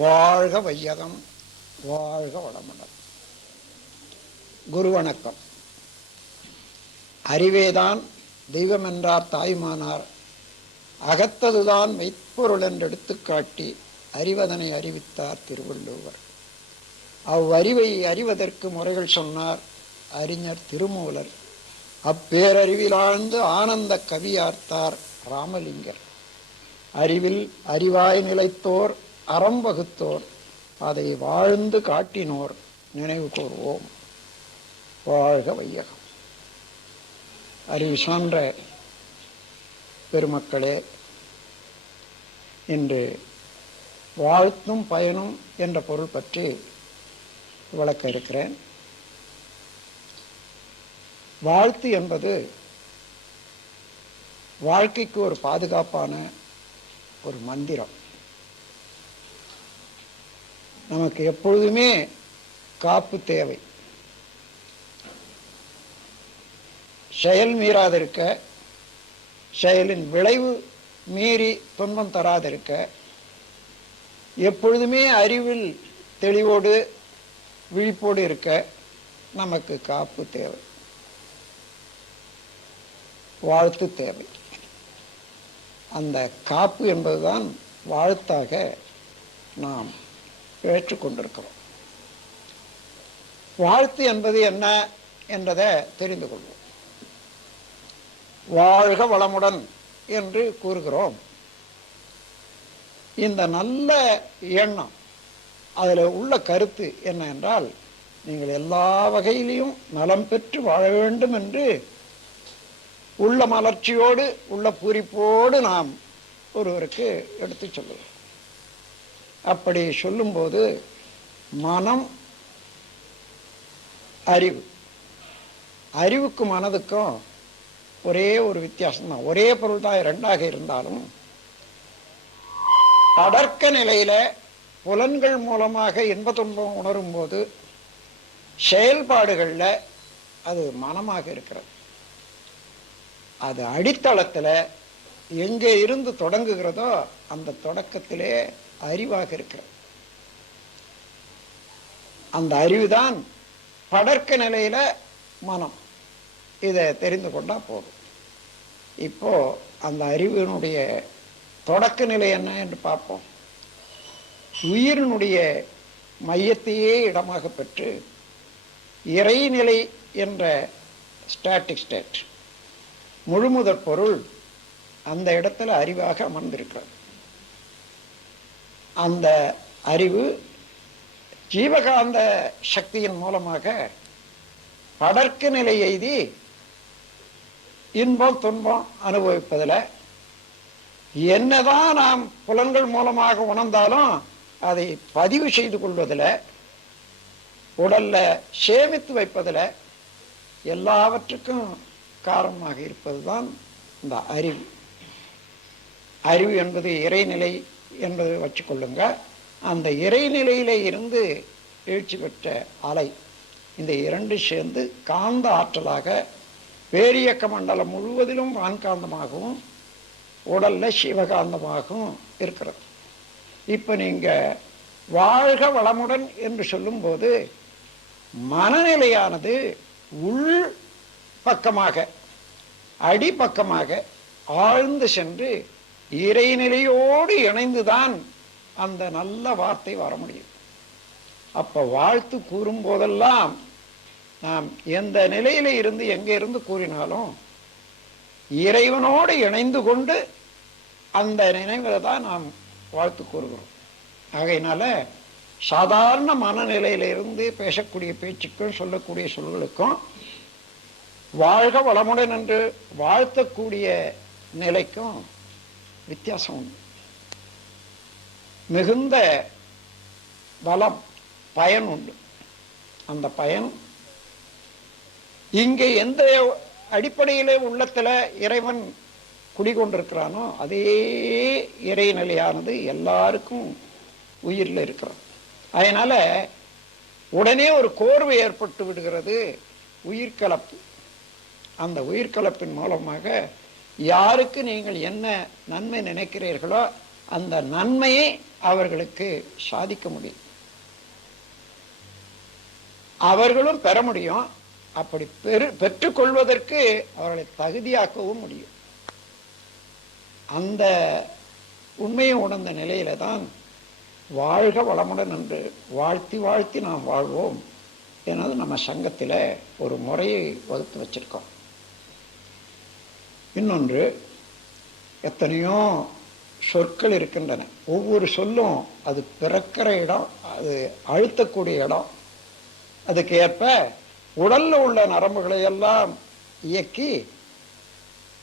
வாழ்க வையகம், வாழ்க வளமுடன். குரு வணக்கம். அறிவேதான் தெய்வம் என்றார் தாய்மானார். அகத்ததுதான் மெய்ப்பொருள் என்றெடுத்து காட்டி அறிவதனை அறிவித்தார் திருவள்ளுவர். அவ்வறிவை அறிவதற்கு முறைகள் சொன்னார் அறிஞர் திருமூலர். அப்பேரறிவிலாழ்ந்து ஆனந்த கவியார்த்தார் ராமலிங்கர். அறிவில் அறிவாய் நிலைத்தோர், அறம் வகுத்தோர், அதை வாழ்ந்து காட்டினோர் நினைவு கூர்வோம். வாழ்க வையகம். அறிவு சான்ற பெருமக்களே, இன்று வாழ்த்தும் பயனும் என்ற பொருள் பற்றி விளக்க இருக்கிறேன். வாழ்த்து என்பது வாழ்க்கைக்கு ஒரு பாதுகாப்பான ஒரு மந்திரம். நமக்கு எப்பொழுதுமே காப்பு தேவை. செயல் மீறாதிருக்க, செயலின் விளைவு மீறி துன்பம் தராதிருக்க, எப்பொழுதுமே அறிவில் தெளிவோடு விழிப்போடு இருக்க நமக்கு காப்பு தேவை, வாழ்த்து தேவை. அந்த காப்பு என்பதுதான் வாழ்த்தாக நாம் ஏற்றுக்கொண்டிருக்கிறோம். வாழ்த்து என்பது என்ன என்பதை தெரிந்து கொள்வோம். வாழ்க வளமுடன் என்று கூறுகிறோம். இந்த நல்ல எண்ணம், அதில் உள்ள கருத்து என்ன என்றால், நீங்கள் எல்லா வகையிலையும் நலம் பெற்று வாழ வேண்டும் என்று உள்ள மலர்ச்சியோடு உள்ள பூரிப்போடு நாம் ஒருவருக்கு எடுத்து சொல்லுவோம். அப்படி சொல்லும்போது மனம், அறிவு, அறிவுக்கும் மனதுக்கும் ஒரே ஒரு வித்தியாசம்தான். ஒரே பொருள் தான், இரண்டாக இருந்தாலும் தடர்க்க நிலையில புலன்கள் மூலமாக இன்ப துன்பம் உணரும் போது செயல்பாடுகளில் அது மனமாக இருக்கிறது. அது அடித்தளத்தில் எங்கே இருந்து தொடங்குகிறதோ அந்த தொடக்கத்திலே அறிவாக இருக்கிறது. அந்த அறிவுதான் படர்க்க நிலையில மனம். இதை தெரிந்து கொண்டா போதும். இப்போ அந்த அறிவினுடைய தொடக்க நிலை என்ன என்று பார்ப்போம். உயிரினுடைய மையத்தையே இடமாக பெற்று இறைநிலை என்ற ஸ்டாட்டிக் ஸ்டேட், முழுமுதற் பொருள், அந்த இடத்துல அறிவாக அமர்ந்திருக்கிறது. அந்த அறிவு ஜீவகாந்த சக்தியின் மூலமாக படர்க்க நிலை எய்தி இன்பம் துன்பம் அனுபவிப்பதில், என்னதான் நாம் புலன்கள் மூலமாக உணர்ந்தாலும் அதை பதிவு செய்து கொள்வதில், உடல்ல சேமித்து வைப்பதில், எல்லாவற்றுக்கும் காரணமாக இருப்பதுதான் இந்த அறிவு. அறிவு என்பது இறைநிலை என்பதை வச்சுக்கொள்ளுங்க. அந்த இறைநிலையில இருந்து எழுச்சி பெற்ற அலை, இந்த இரண்டு சேர்ந்து காந்த ஆற்றலாக பேரியக்க மண்டலம் முழுவதிலும் வான்காந்தமாகவும் உடல்ல சிவகாந்தமாகவும் இருக்கிறது. இப்ப நீங்க வாழ்க வளமுடன் என்று சொல்லும்போது மனநிலையானது உள் பக்கமாக, அடிப்பக்கமாக ஆழ்ந்து சென்று இறைநிலையோடு இணைந்துதான் அந்த நல்ல வார்த்தை வர முடியும். அப்ப வாழ்த்து கூறும் போதெல்லாம் நாம் எந்த நிலையில இருந்து எங்க இருந்து கூறினாலும் இறைவனோடு இணைந்து கொண்டு அந்த நினைவில் தான் நாம் வாழ்த்து கூறுகிறோம். ஆகையினால சாதாரண மனநிலையிலிருந்து பேசக்கூடிய பேச்சுக்கும் சொல்லக்கூடிய சொல்களுக்கும் வாழ்க வளமுடன் என்று வாழ்த்தக்கூடிய நிலைக்கும் வித்தியாசம் உண்டு. மிகுந்த பலம், பயன் உண்டு. அந்த பயன் இங்கே எந்த அடிப்படையிலே உள்ளத்துல இறைவன் குடிகொண்டிருக்கிறானோ அதே இறைநிலையானது எல்லாருக்கும் உயிரில் இருக்கிறது. அதனால உடனே ஒரு கோர்வை ஏற்பட்டு விடுகிறது, உயிர்கலப்பு. அந்த உயிர்கலப்பின் மூலமாக யாருக்கு நீங்கள் என்ன நன்மை நினைக்கிறீர்களோ அந்த நன்மையை அவர்களுக்கு சாதிக்க முடியும், அவர்களும் பெற முடியும். அப்படி பெற்றுக்கொள்வதற்கு அவர்களை தகுதியாக்கவும் முடியும். அந்த உண்மையை உணர்ந்த நிலையில தான் வாழ்க வளமுடன் என்று வாழ்த்தி வாழ்த்தி நாம் வாழ்வோம் எனது நம்ம சங்கத்தில் ஒரு முறையை வகுத்து வச்சிருக்கோம். இன்னொன்று, எத்தனையோ சொற்கள் இருக்கின்றன. ஒவ்வொரு சொல்லும் அது பிறக்கிற இடம், அது அழுத்தக்கூடிய இடம். அதுக்கு ஏற்ப உடல்ல உள்ள நரம்புகளை எல்லாம் இயக்கி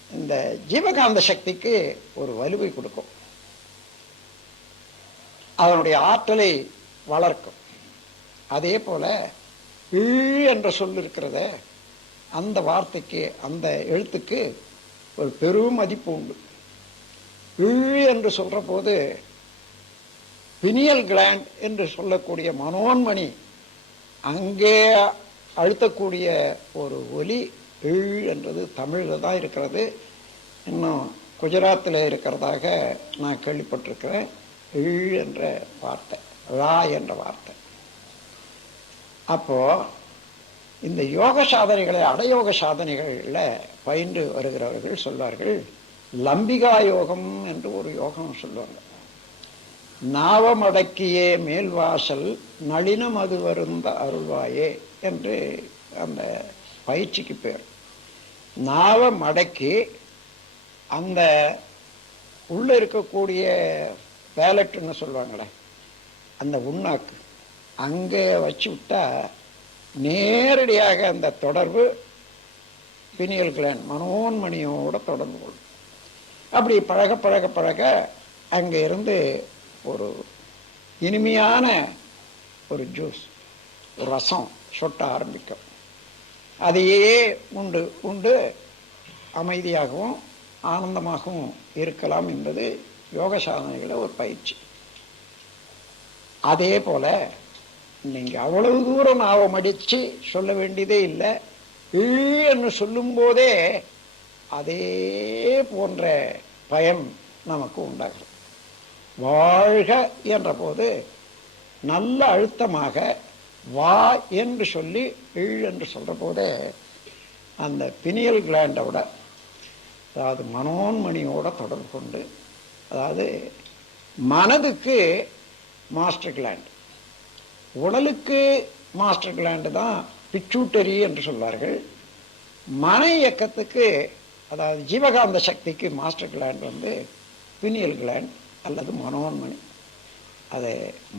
இந்த ஜீவகாந்த சக்திக்கு ஒரு வலுவை கொடுக்கும், அதனுடைய ஆற்றலை வளர்க்கும். அதே போல என்ற சொல் இருக்கிறத, அந்த வார்த்தைக்கு, அந்த எழுத்துக்கு ஒரு பெரும் மதிப்பு உண்டு. என்று சொல்ற போது பினியல் கிளாண்ட் என்று சொல்லக்கூடிய மனோன்மணி அங்கே அழுத்தக்கூடிய ஒரு ஒலி என்றது தமிழில் தான் இருக்கிறது. இன்னும் குஜராத்தில் இருக்கிறதாக நான் கேள்விப்பட்டிருக்கிறேன். என்ற வார்த்தை, ரா என்ற வார்த்தை. அப்போ இந்த யோக சாதனைகளை, அடயோக சாதனைகள்ல பயின்று வருகிறவர்கள் சொல்வார்கள், லம்பிகா யோகம் என்று ஒரு யோகம் சொல்லுவாங்க. நாவமடக்கியே மேல்வாசல் நளினம் அது வருந்த அருள்வாயே என்று அந்த பயிற்சிக்கு பேர். நாவ மடக்கி அந்த உள்ள இருக்கக்கூடிய பேலட்னு சொல்லுவாங்களே, அந்த உண்ணாக்கு அங்கே வச்சு விட்டா நேரடியாக அந்த தொடர்பு பினியல் கிளாண்ட் மனோன்மணியோட தொடர்பு கொள்ளும். அப்படி பழக பழக பழக அங்கே இருந்து ஒரு இனிமையான ஒரு ஜூஸ், ஒரு ரசம் சொட்ட ஆரம்பிக்கும். அதையே உண்டு உண்டு அமைதியாகவும் ஆனந்தமாகவும் இருக்கலாம் என்பது யோக சாதனைகளை ஒரு பயிற்சி. அதே போல நீங்க அவ்வளவு தூரம் நாவம் அடிச்சு சொல்ல வேண்டியதே இல்லை. என்று சொல்லும் போதே அதே போன்ற பயன் நமக்கு உண்டாகிறது. வாழ்க என்ற போது நல்ல அழுத்தமாக வா என்று சொல்லி என்று சொல்ற போதே அந்த பினியல் கிளாண்டோட, அதாவது மனோன்மணியோட தொடர்பு கொண்டு, அதாவது மனதுக்கு மாஸ்டர் கிளாண்ட், உடலுக்கு மாஸ்டர் கிளாண்டு தான் பிச்சூட்டரி என்று சொல்வார்கள். மன இயக்கத்துக்கு, அதாவது ஜீவகாந்த சக்திக்கு மாஸ்டர் கிளாண்ட் வந்து பினியல் கிளாண்ட் அல்லது மனோன்மணி. அது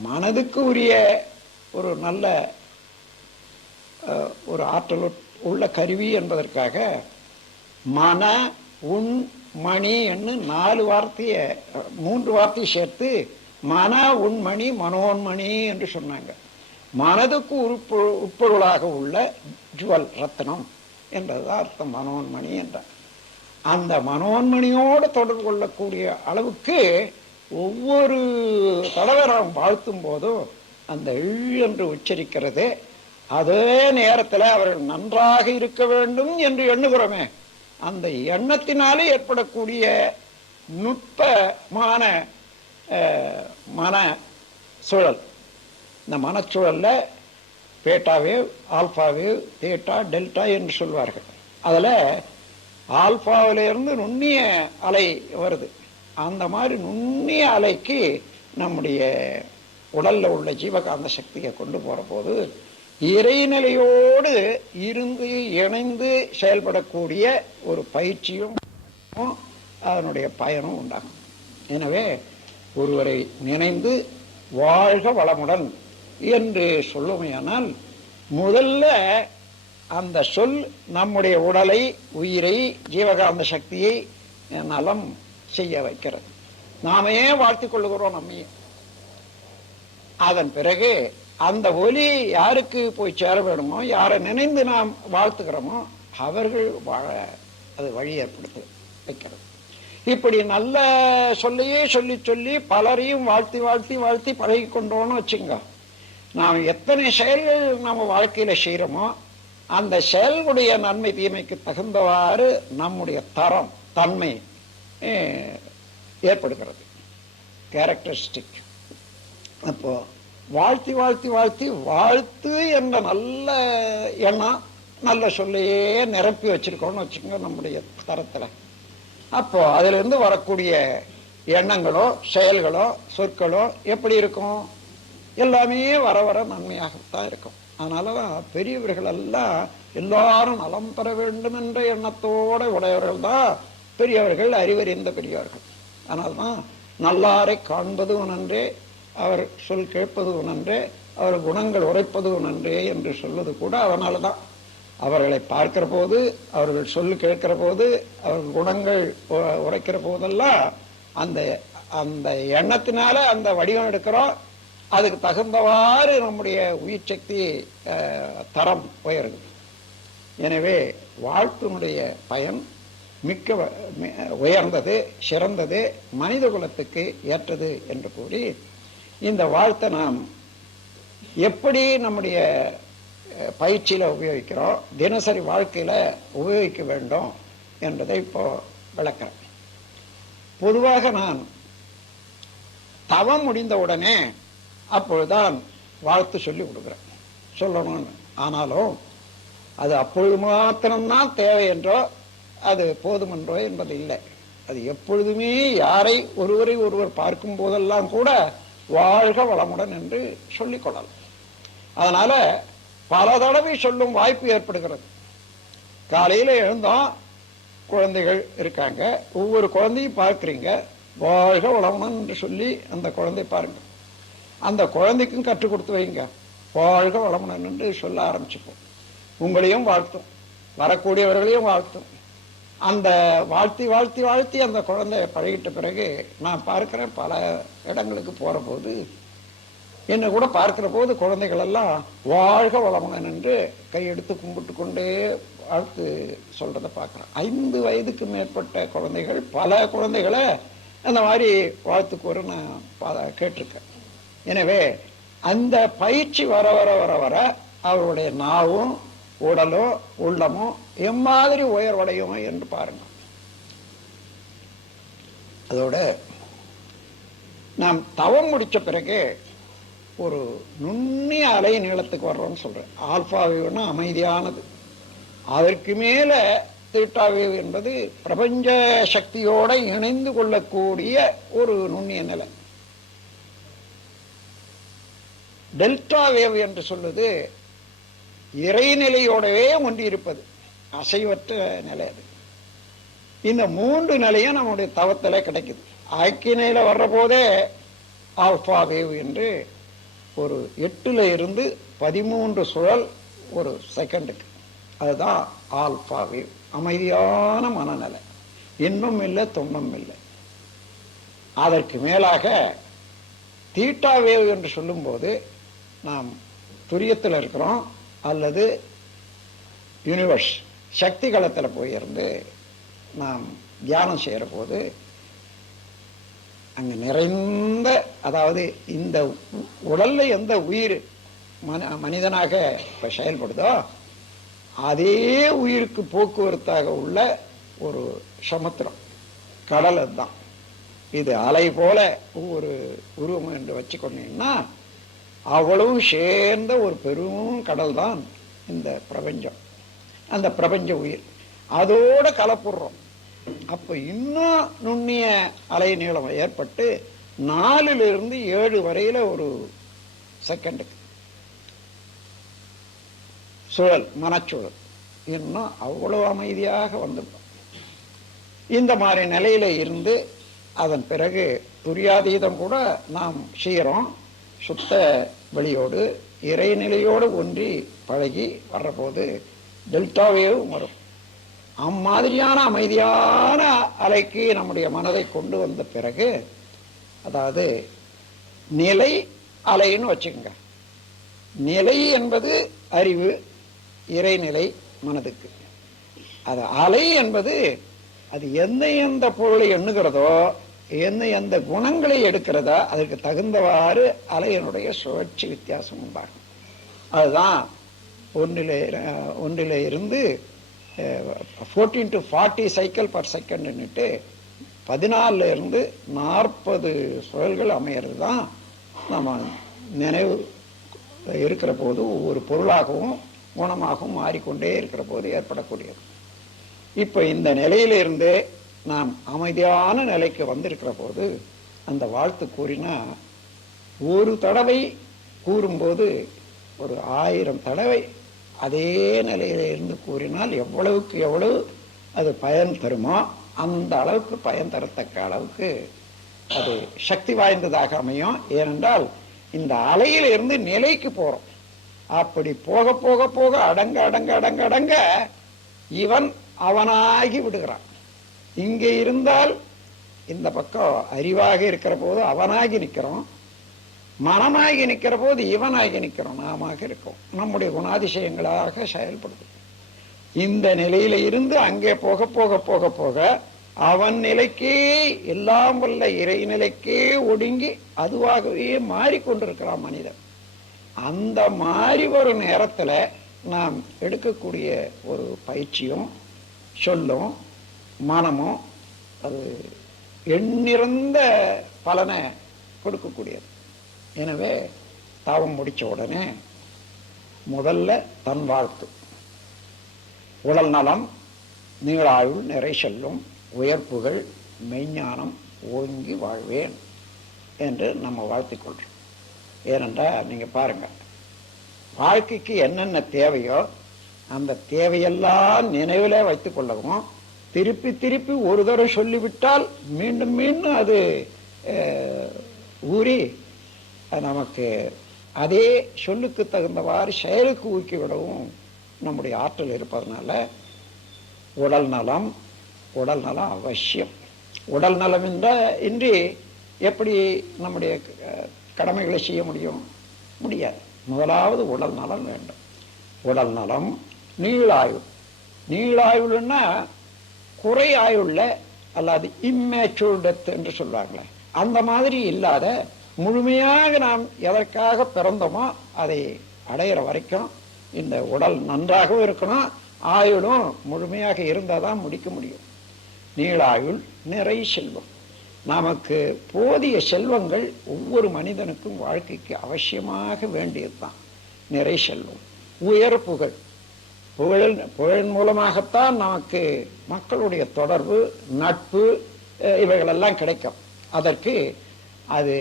மனதுக்கு உரிய ஒரு நல்ல ஒரு ஆற்றல் உள்ள கருவி என்பதற்காக மன உன் மணி என்று 4 வார்த்தையை 3 வார்த்தையை சேர்த்து மன உண்மணி மனோன்மணி என்று சொன்னாங்க. மனதுக்கு உட்பொருளாக உள்ள ஜுவல் ரத்னம் என்றதுதான் அர்த்தம் மனோன்மணி என்ற. அந்த மனோன்மணியோடு தொடர்பு கொள்ளக்கூடிய அளவுக்கு ஒவ்வொரு தடவை நாம் வாழ்த்தும் போதும் அந்த என்று உச்சரிக்கிறது. அதே நேரத்தில் அவர்கள் நன்றாக இருக்க வேண்டும் என்று எண்ணுகிறோமே, அந்த எண்ணத்தினாலே ஏற்படக்கூடிய நுட்பமான மன சூழல். இந்த மனச்சூழல்ல பேட்டாவேவ், ஆல்பாவேவ், தேட்டா, டெல்டா என்று சொல்வார்கள். அதில் ஆல்பாவிலிருந்து நுண்ணிய அலை வருது. அந்த மாதிரி நுண்ணிய அலைக்கு நம்முடைய உடல்ல உள்ள ஜீவகாந்த சக்தியை கொண்டு போற போது இறைநிலையோடு இருந்து இணைந்து செயல்படக்கூடிய ஒரு பயிற்சியும் அதனுடைய பயனும் உண்டாகும். எனவே ஒருவரை நினைந்து வாழ்க வளமுடன் என்று சொல்லுமையானால், முதல்ல அந்த சொல் நம்முடைய உடலை, உயிரை, ஜீவகாந்த சக்தியை நலம் செய்ய வைக்கிறது. நாமே வாழ்த்திக் கொள்ளுகிறோம் நம்மையே. அதன் பிறகு அந்த ஒலி யாருக்கு போய் சேர வேணுமோ, யாரை நினைந்து நாம் வாழ்த்துக்கிறோமோ அவர்கள் வாழ அது வழி ஏற்படுத்தி வைக்கிறது. இப்படி நல்ல சொல்லையே சொல்லி சொல்லி பலரையும் வாழ்த்தி வாழ்த்தி வாழ்த்தி பழகி கொண்டோன்னு வச்சுங்க, நாம் எத்தனை செயல்கள் நம்ம வாழ்க்கையில செய்யறோமோ அந்த செயல்களுடைய நன்மை தீமைக்கு தகுந்தவாறு நம்முடைய தரம், தன்மை ஏற்படுகிறது. கேரக்டரிஸ்டிக். அப்போ வாழ்த்தி வாழ்த்தி வாழ்த்தி வாழ்த்து என்ற நல்ல எண்ணம், நல்ல சொல்லையே நிரப்பி வச்சிருக்கோம்னு வச்சுக்கோங்க நம்முடைய தரத்தில். அப்போ அதுல இருந்து வரக்கூடிய எண்ணங்களோ செயல்களோ சொற்களோ எப்படி இருக்கும்? எல்லாமே வர வர நன்மையாகத்தான் இருக்கும். அதனாலதான் பெரியவர்கள் எல்லாம் எல்லாரும் நலம் பெற வேண்டும் என்ற எண்ணத்தோட உடையவர்கள் தான் பெரியவர்கள், அறிவறிந்த பெரியவர்கள். அதனால்தான் நல்லாரை காண்பது நன்றே, அவர் சொல் கேட்பது நன்றே, அவர் குணங்கள் உரைப்பது நன்றே என்று சொல்வது கூட அதனாலதான். அவர்களை பார்க்கிற போது, அவர்கள் சொல்லு கேட்கிற போது, அவர்கள் குணங்கள் உரைக்கிற போதெல்லாம் அந்த அந்த எண்ணத்தினால அந்த வடிவம் எடுக்கிறோம். அதுக்கு தகுந்தவாறு நம்முடைய உயிர் சக்தி தரம் உயருது. எனவே வாழ்த்தினுடைய பயன் மிக்க உயர்ந்தது, சிறந்தது, மனித குலத்துக்கு ஏற்றது என்று கூறி, இந்த வாழ்த்தை நாம் எப்படி நம்முடைய பயிற்சியில உபயோகிக்கிறோம், தினசரி வாழ்க்கையில உபயோகிக்க வேண்டும் என்பதை இப்போ விளக்கிறேன். பொதுவாக நான் தவம் முடிந்த உடனே அப்பொழுதுதான் வாழ்த்து சொல்லி கொடுக்குறேன், சொல்லணும்னு. ஆனாலும் அது அப்பொழுது மாத்திரம்தான் தேவை என்றோ அது போதுமென்றோ என்பது இல்லை. அது எப்பொழுதுமே யாரை ஒருவரை ஒருவர் பார்க்கும் போதெல்லாம் கூட வாழ்க வளமுடன் என்று சொல்லிக் கொள்ளலாம். அதனால பல தடவை சொல்லும் வாய்ப்பு ஏற்படுகிறது. காலையில எழுந்தோம், குழந்தைகள் இருக்காங்க, ஒவ்வொரு குழந்தையும் பார்க்குறீங்க, வாழ்க வளமுடன் என்று சொல்லி அந்த குழந்தை பாருங்க. அந்த குழந்தைக்கும் கற்றுக் கொடுத்து வைங்க, வாழ்க வளமுடன் என்று சொல்ல ஆரம்பிச்சுப்போம். உங்களையும் வாழ்த்தும், வரக்கூடியவர்களையும் வாழ்த்தும். அந்த வாழ்த்தி வாழ்த்தி வாழ்த்தி அந்த குழந்தை பழகிட்ட பிறகு நான் பார்க்கிறேன், பல இடங்களுக்கு போற போது என்ன கூட பார்க்கிற போது குழந்தைகள் எல்லாம் வாழ்க வளமுடன் என்று கையெடுத்து கும்பிட்டு கொண்டே வாழ்த்து சொல்றதை பார்க்கிறேன். 5 வயதுக்கு மேற்பட்ட குழந்தைகள், பல குழந்தைகளை அந்த மாதிரி வாழ்த்து கூற நான் கேட்டிருக்கேன். எனவே அந்த பயிற்சி வர வர வர வர அவருடைய நாவும் உடலும் உள்ளமும் எம்மாதிரி உயர்வடையும் என்று பாருங்க. அதோட நாம் தவம் முடிச்ச பிறகு ஒரு நுண்ணிய அலை நீளத்துக்கு வர்றோம்னு சொல்றேன். ஆல்பா வேவ்னா அமைதியானது, அதற்கு மேல தீட்டா வேவ் என்பது பிரபஞ்ச சக்தியோட இணைந்து கொள்ளக்கூடிய ஒரு நுண்ணிய நிலை. டெல்டா வேவ் என்று சொல்வது இறைநிலையோடவே ஒன்றி இருப்பது, அசைவற்ற நிலை. அது இந்த 3 நிலையும் நம்முடைய தவத்தில கிடைக்குது. ஐக்கிய நிலையில வர்ற போதே ஆல்பா வேவ் என்று ஒரு 8ல இருந்து 13 சுழல் ஒரு செகண்டுக்கு, அதுதான் ஆல்பா வேவ், அமைதியான மனநிலை, இன்னும் இல்லை துன்பம் இல்லை. அதற்கு மேலாக தீட்டா வேவ் என்று சொல்லும்போது நாம் துரியத்தில் இருக்கிறோம் அல்லது யூனிவர்ஸ் சக்தி களத்தில் போயிருந்து நாம் தியானம் செய்கிற போது அங்கே நிறைந்த, அதாவது இந்த உடல்ல எந்த உயிர் மனிதனாக இப்போ செயல்படுதோ அதே உயிருக்கு போக்குவரத்தாக உள்ள ஒரு சமுத்திரம், கடல். அதுதான் இது அலை போல ஒரு உருவம் என்று வச்சுக்கொண்டீங்கன்னா அவ்வளவு சேர்ந்த ஒரு பெரும் கடல் தான் இந்த பிரபஞ்சம். அந்த பிரபஞ்ச உயிர் அதோட கலப்புடுறோம். அப்ப இன்னும் நுண்ணிய அலை நீளம் ஏற்பட்டு 4ல இருந்து 7 வரையில ஒரு செகண்டுக்கு சுழல், மனச்சுழல், இன்னும் அவ்வளவு அமைதியாக வந்துடும். இந்த மாதிரி நிலையில இருந்து அதன் பிறகு துரியாதீதம் கூட நாம் செய்யறோம். சுத்த வெளியோடு இறைநிலையோடு ஒன்றி பழகி வர்றபோது டெல்டாவேவும் வரும். அம்மாதிரியான அமைதியான அலைக்கு நம்முடைய மனதை கொண்டு வந்த பிறகு, அதாவது நிலை அலைன்னு வச்சுக்கோங்க. நிலை என்பது அறிவு, இறைநிலை மனதுக்கு. அது அலை என்பது அது எந்த பொருளை எண்ணுகிறதோ, எந்த குணங்களை எடுக்கிறதா, அதற்கு தகுந்தவாறு அலையினுடைய சுழற்சி வித்தியாசம் உண்டாகும். அதுதான் ஒன்றில இருந்து 14 to 40 சைக்கிள் பர் செகண்ட்னுட்டு 14 இருந்து 40 சுழல்கள் அமையிறது தான் நம்ம நினைவு இருக்கிற போது ஒவ்வொரு பொருளாகவும் குணமாகவும் மாறிக்கொண்டே இருக்கிற போது ஏற்படக்கூடியது. இப்போ இந்த நிலையிலிருந்து நாம் அமைதியான நிலைக்கு வந்திருக்கிற போது அந்த வாழ்த்து கூறினா ஒரு தடவை கூறும்போது ஒரு 1000 தடவை அதே நிலையிலிருந்து கூறினால் எவ்வளவுக்கு எவ்வளவு அது பயன் தருமோ அந்த அளவுக்கு பயன் தரத்தக்க அளவுக்கு அது சக்தி வாய்ந்ததாக அமையும். ஏனென்றால் இந்த அலையில இருந்து நிலைக்கு போறோம். அப்படி போக போக போக அடங்க அடங்க அடங்க அடங்க இவன் அவனாகி விடுகிறான். இங்கே இருந்தால் இந்த பக்கம் அறிவாக இருக்கிற போது அவனாகி நிற்கிறோம், மனமாகி நிற்கிற போது இவனாகி நிற்கிறோம், நாமாக இருக்கோம், நம்முடைய குணாதிசயங்களாக செயல்படுது. இந்த நிலையில இருந்து அங்கே போக போக போக போக அவன் நிலைக்கே எல்லாம் வல்ல இறை நிலைக்கே ஒடுங்கி அதுவாகவே மாறிக்கொண்டிருக்கிறான் மனிதன். அந்த மாறி வரும் நேரத்துல நாம் எடுக்கக்கூடிய ஒரு பயிற்சியும் சொல்லும் மனமும் அது எண்ணிறந்த பலனை கொடுக்கக்கூடியது. எனவே தாவம் முடிச்ச உடனே முதல்ல தன் வாழ்த்து, உடல் நலம், நீளாயுள், நிறை செல்லும், உயர்ப்புகள், மெய்ஞானம் ஓங்கி வாழ்வேன் என்று நம்ம வாழ்த்திக் கொள்றோம். ஏனென்றால் நீங்க பாருங்க, வாழ்க்கைக்கு என்னென்ன தேவையோ அந்த தேவையெல்லாம் நினைவிலே வைத்துக் கொள்ளவும், திருப்பி திருப்பி ஒரு தடவை சொல்லிவிட்டால் மீண்டும் மீண்டும் அது ஊறி நமக்கு அதே சொல்லுக்கு தகுந்தவாறு செயலுக்கு ஊக்கிவிடவும் நம்முடைய ஆற்றல் இருப்பதனால உடல் நலம் அவசியம். உடல் நலம் இன்றி எப்படி நம்முடைய கடமைகளை செய்ய முடியாது. முதலாவது உடல் நலம் வேண்டும். உடல் நலம், நீளாயுள். நீளாயுள்னா குறை ஆயுள்ள அல்லாது இம்மேச்சூர் டெத் என்று சொல்றாங்களே, அந்த மாதிரி இல்லாத முழுமையாக நாம் எதற்காக பிறந்தோமோ அதை அடையிற வரைக்கும் இந்த உடல் நன்றாகவும் இருக்கணும், ஆயுளும் முழுமையாக இருந்தால் தான் முடிக்க முடியும். நீளாயுள், நிறை செல்வம். நமக்கு போதிய செல்வங்கள் ஒவ்வொரு மனிதனுக்கும் வாழ்க்கைக்கு அவசியமாக வேண்டியது தான். நிறை செல்வம். உயர் புகழ். புகழின் மூலமாகத்தான் நமக்கு மக்களுடைய தொடர்பு, நட்பு இவைகளெல்லாம் கிடைக்கும். அதற்கு அது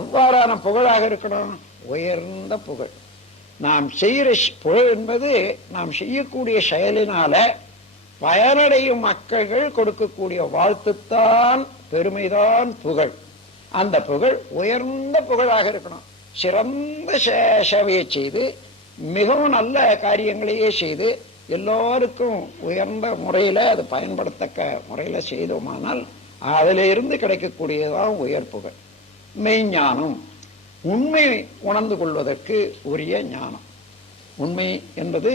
எவ்வாறான புகழாக இருக்கணும்? உயர்ந்த புகழ். நாம் செய்கிற புகழ் என்பது நாம் செய்யக்கூடிய செயலினால பயனடையும் மக்கள்கள் கொடுக்கக்கூடிய வாழ்த்துத்தான், பெருமைதான் புகழ். அந்த புகழ் உயர்ந்த புகழாக இருக்கணும். சிறந்த சேவையை செய்து மிகவும் நல்ல காரியங்களையே செய்து எல்லோருக்கும் உயர்ந்த முறையில் அது பயன்படுத்தக்க முறையில் செய்தோமானால் அதில் இருந்து கிடைக்கக்கூடியதான் உயர் புகழ். மெய்ஞானம், உண்மை உணர்ந்து கொள்வதற்கு உரிய ஞானம். உண்மை என்பது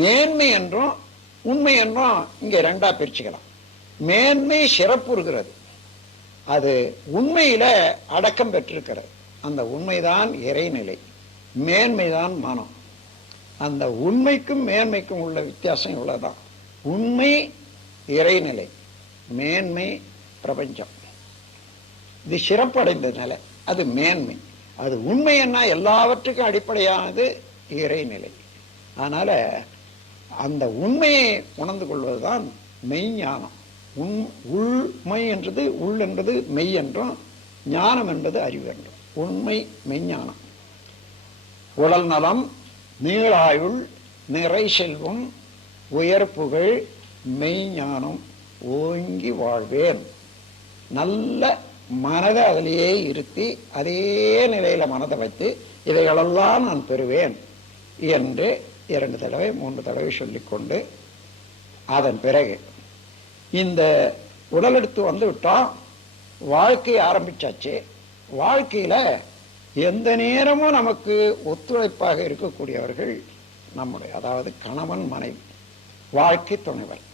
மேன்மை என்றும் உண்மை என்றும் இங்கே ரெண்டா பிரிச்சுக்கலாம். மேன்மை சிறப்புறுகிறது, அது உண்மையில அடக்கம் பெற்றிருக்கிறது. அந்த உண்மைதான் இறைநிலை, மேன்மைதான் மனம். அந்த உண்மைக்கும் மேன்மைக்கும் உள்ள வித்தியாசம் இவ்வளவுதான். உண்மை இறைநிலை, மேன்மை பிரபஞ்சம். இது சிறப்படைந்த நிலை, அது மேன்மை. அது உண்மை என்ன, எல்லாவற்றுக்கும் அடிப்படையானது இறைநிலை. அதனால அந்த உண்மையை உணர்ந்து கொள்வதுதான் மெய்ஞானம். உள்மை என்றது உள் என்பது மெய் என்றும், ஞானம் என்பது அறிவு என்றும். உண்மை மெய்ஞானம். உடல் நலம், நீளாயுள், நிறை செல்வம், உயர் புகழ், மெய்ஞானம் ஓங்கி வாழ்வேன். நல்ல மனதை அதிலேயே இருத்தி அதே நிலையில மனதை வைத்து இவைகளெல்லாம் நான் பெறுவேன் என்று 2 தடவை 3 தடவை சொல்லிக்கொண்டு அதன் பிறகு இந்த உடல் எடுத்து வந்து விட்டோம், வாழ்க்கையை ஆரம்பிச்சாச்சு. வாழ்க்கையில எந்த நேரமும் நமக்கு ஒத்துழைப்பாக இருக்கக்கூடியவர்கள் நம்முடைய, அதாவது கணவன் மனைவி, வாழ்க்கை துணைவர்.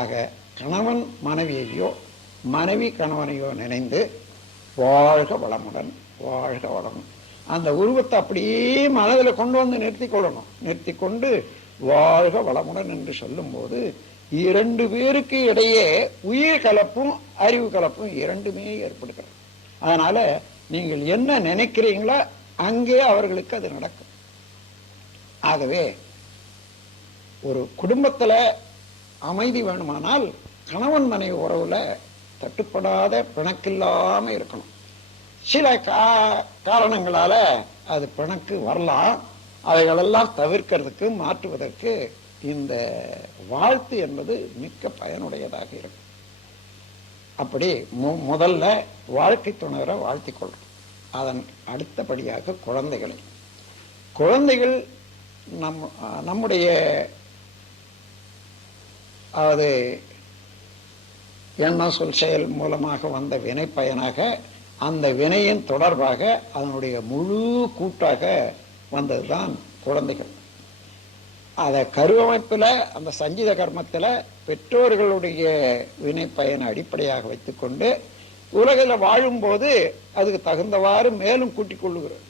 ஆக கணவன் மனைவியையோ மனைவி கணவனையோ நினைந்து வாழ்க வளமுடன், வாழ்க வளமுடன், அந்த உருவத்தை அப்படியே மனதில் கொண்டு வந்து நிறுத்தி கொள்ளணும். நிறுத்தி கொண்டு வாழ்க வளமுடன் என்று சொல்லும்போது இரண்டு பேருக்கு இடையே உயிர் கலப்பும் அறிவு கலப்பும் இரண்டுமே ஏற்படுகிறது. அதனால நீங்கள் என்ன நினைக்கிறீங்களோ அங்கே அவர்களுக்கு அது நடக்கும். ஆகவே ஒரு குடும்பத்துல அமைதி வேணுமானால் கணவன் மனைவி உறவுல தட்டுப்படாத பிணக்கில்லாம இருக்கணும். சில காரணங்களால அது பிணக்கு வரலாம். அவைகளெல்லாம் தவிர்க்கிறதுக்கு மாற்றுவதற்கு இந்த வாழ்த்து என்பது மிக்க பயனுடையதாக இருக்கும். அப்படி முதல்ல வாழ்க்கை துணைவரை வாழ்த்திக் கொள்றோம். அதன் அடுத்தபடியாக குழந்தைகள் நம்முடைய அது எண்ண சொல் செயல் மூலமாக வந்த வினை பயனாக அந்த வினையின் தொடர்பாக அதனுடைய முழு கூட்டாக வந்ததுதான் குழந்தைகள். அதை கருவமைப்பில் அந்த சஞ்சித கர்மத்தில் பெற்றோர்களுடைய வினை பயனை அடிப்படையாக வைத்துக்கொண்டு உலகில் வாழும்போது அதுக்கு தகுந்தவாறு மேலும் கூட்டிக் கொள்ளுகிறது.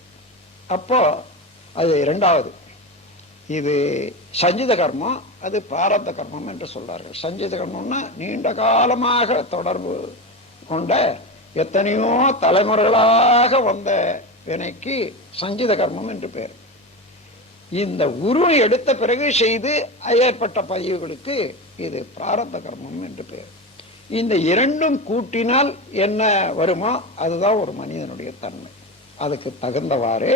அப்போ அது இரண்டாவது. இது சஞ்சித கர்மம், அது பிராரப்த கர்மம் என்று சொல்றார்கள். சஞ்சித கர்மம்னா நீண்ட காலமாக தொடர்பு கொண்ட எத்தனையோ தலைமுறைகளாக வந்த வினைக்கு சஞ்சித கர்மம் என்று பெயர். இந்த உருவம் எடுத்த பிறகு செய்து ஏற்பட்ட பதிவுகளுக்கு இது பிராரப்த கர்மம் என்று பெயர். இந்த இரண்டும் கூட்டினால் என்ன வருமோ அதுதான் ஒரு மனிதனுடைய தன்மை. அதுக்கு தகுந்தவாறு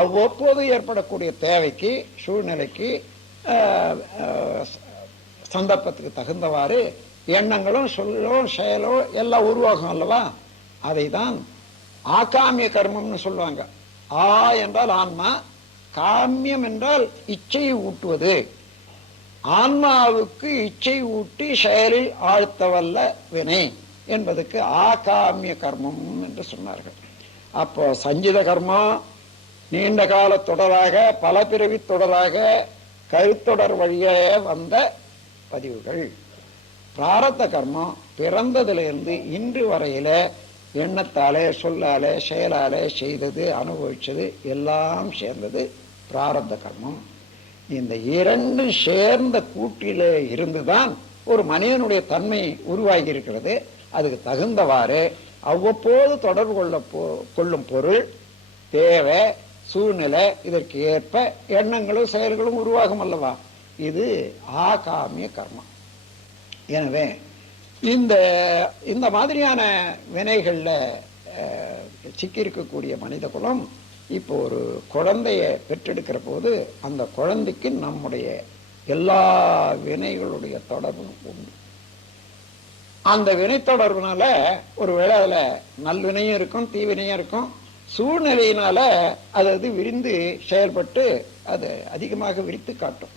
அவ்வப்போது ஏற்படக்கூடிய தேவைக்கு, சூழ்நிலைக்கு, சந்தர்ப்பத்துக்கு தகுந்தவாறு எண்ணங்களும் சொல்லும் செயலும் எல்லாம் உருவாகும் அல்லவா? அதை தான் ஆகாமிய கர்மம்னு சொல்லுவாங்க. ஆ என்றால் ஆன்மா, காமியம் என்றால் இச்சையை ஊட்டுவது. ஆன்மாவுக்கு இச்சை ஊட்டி செயலில் ஆழ்த்தவல்ல வினை என்பதுக்கு ஆகாமிய கர்மம் என்று சொன்னார்கள். அப்போ சஞ்சித கர்மம் நீண்ட கால தொடராக, பல பிறவி தொடராக, கருத்தொடர் வழியாக வந்த பதிவுகள். பிராரத்த கர்மம் பிறந்ததிலிருந்து இன்று வரையில எண்ணத்தாலே, சொல்லாலே, செயலாலே செய்தது, அனுபவிச்சது எல்லாம் சேர்ந்தது பிராரப்த கர்மம். இந்த இரண்டும் சேர்ந்த கூட்டிலே இருந்துதான் ஒரு மனிதனுடைய தன்மை உருவாகி இருக்கிறது. அதுக்கு தகுந்தவாறு அவ்வப்போது தொடர்பு கொள்ளும் பொருள், தேவை, சூழ்நிலை, இதற்கு ஏற்ப எண்ணங்களும் செயல்களும் உருவாகும் அல்லவா? இது ஆகாமிய கர்மம். எனவே இந்த மாதிரியான வினைகள்ல சிக்கியிருக்கக்கூடிய மனித குலம் இப்போ ஒரு குழந்தைய பெற்றெடுக்கிற போது அந்த குழந்தைக்கு நம்முடைய எல்லா வினைகளுடைய தொடர்பும் உண்டு. அந்த வினை தொடர்புனால ஒருவேளை அதுல நல்வினையும் இருக்கும், தீவினையும் இருக்கும். சூழ்நிலையினால அது விரிந்து செயல்பட்டு அது அதிகமாக விரித்து காட்டும்.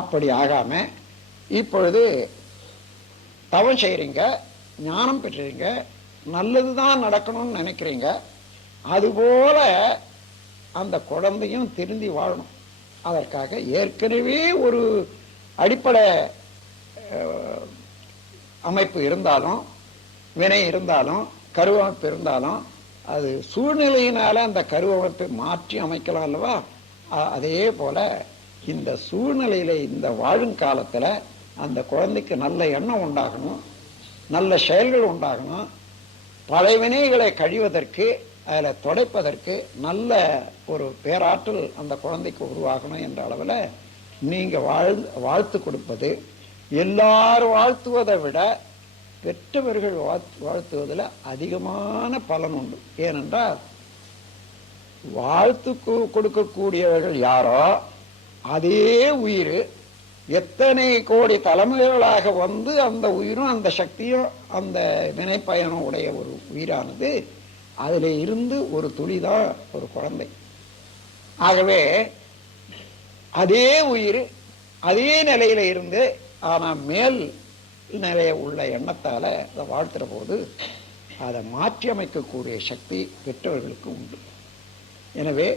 அப்படி ஆகாம இப்பொழுது தவம் செய்யறீங்க, ஞானம் பெற்றீங்க, நல்லதுதான் நடக்கணும்னு நினைக்கிறீங்க. அதுபோல அந்த குழந்தையும் திருந்தி வாழணும். அதற்காக ஏற்கனவே ஒரு அடிப்படை அமைப்பு இருந்தாலும், வினை இருந்தாலும், கருவமைப்பு இருந்தாலும், அது சூழ்நிலையினால அந்த கருவமைப்பை மாற்றி அமைக்கலாம் அல்லவா? அதே போல இந்த சூழ்நிலையில, இந்த வாழும் காலத்துல அந்த குழந்தைக்கு நல்ல எண்ணம் உண்டாகணும், நல்ல செயல்கள் உண்டாகணும். பழைய வினைகளை கழிவதற்கு, அதில் துடைப்பதற்கு நல்ல ஒரு பேராற்றல் அந்த குழந்தைக்கு உருவாகணும் என்ற அளவில் நீங்கள் வாழ்த்து கொடுப்பது, எல்லாரும் வாழ்த்துவதை விட பெற்றவர்கள் வாழ்த்துவதில் அதிகமான பலன் உண்டு. ஏனென்றால் வாழ்த்து கொடுக்கக்கூடியவர்கள் யாரோ அதே உயிர் எத்தனை கோடி தலைமுறைகளாக வந்து அந்த உயிரும் அந்த சக்தியும் அந்த வினைப்பயனும் உடைய ஒரு உயிரானது அதில் இருந்து ஒரு துளிதான் ஒரு குழந்தை. ஆகவே அதே உயிர் அதே நிலையில இருந்து ஆனால் மேல் நிலைய உள்ள எண்ணத்தால அதை வாழ்த்துற போது அதை மாற்றி அமைக்கக்கூடிய சக்தி பெற்றவர்களுக்கு உண்டு. எனவே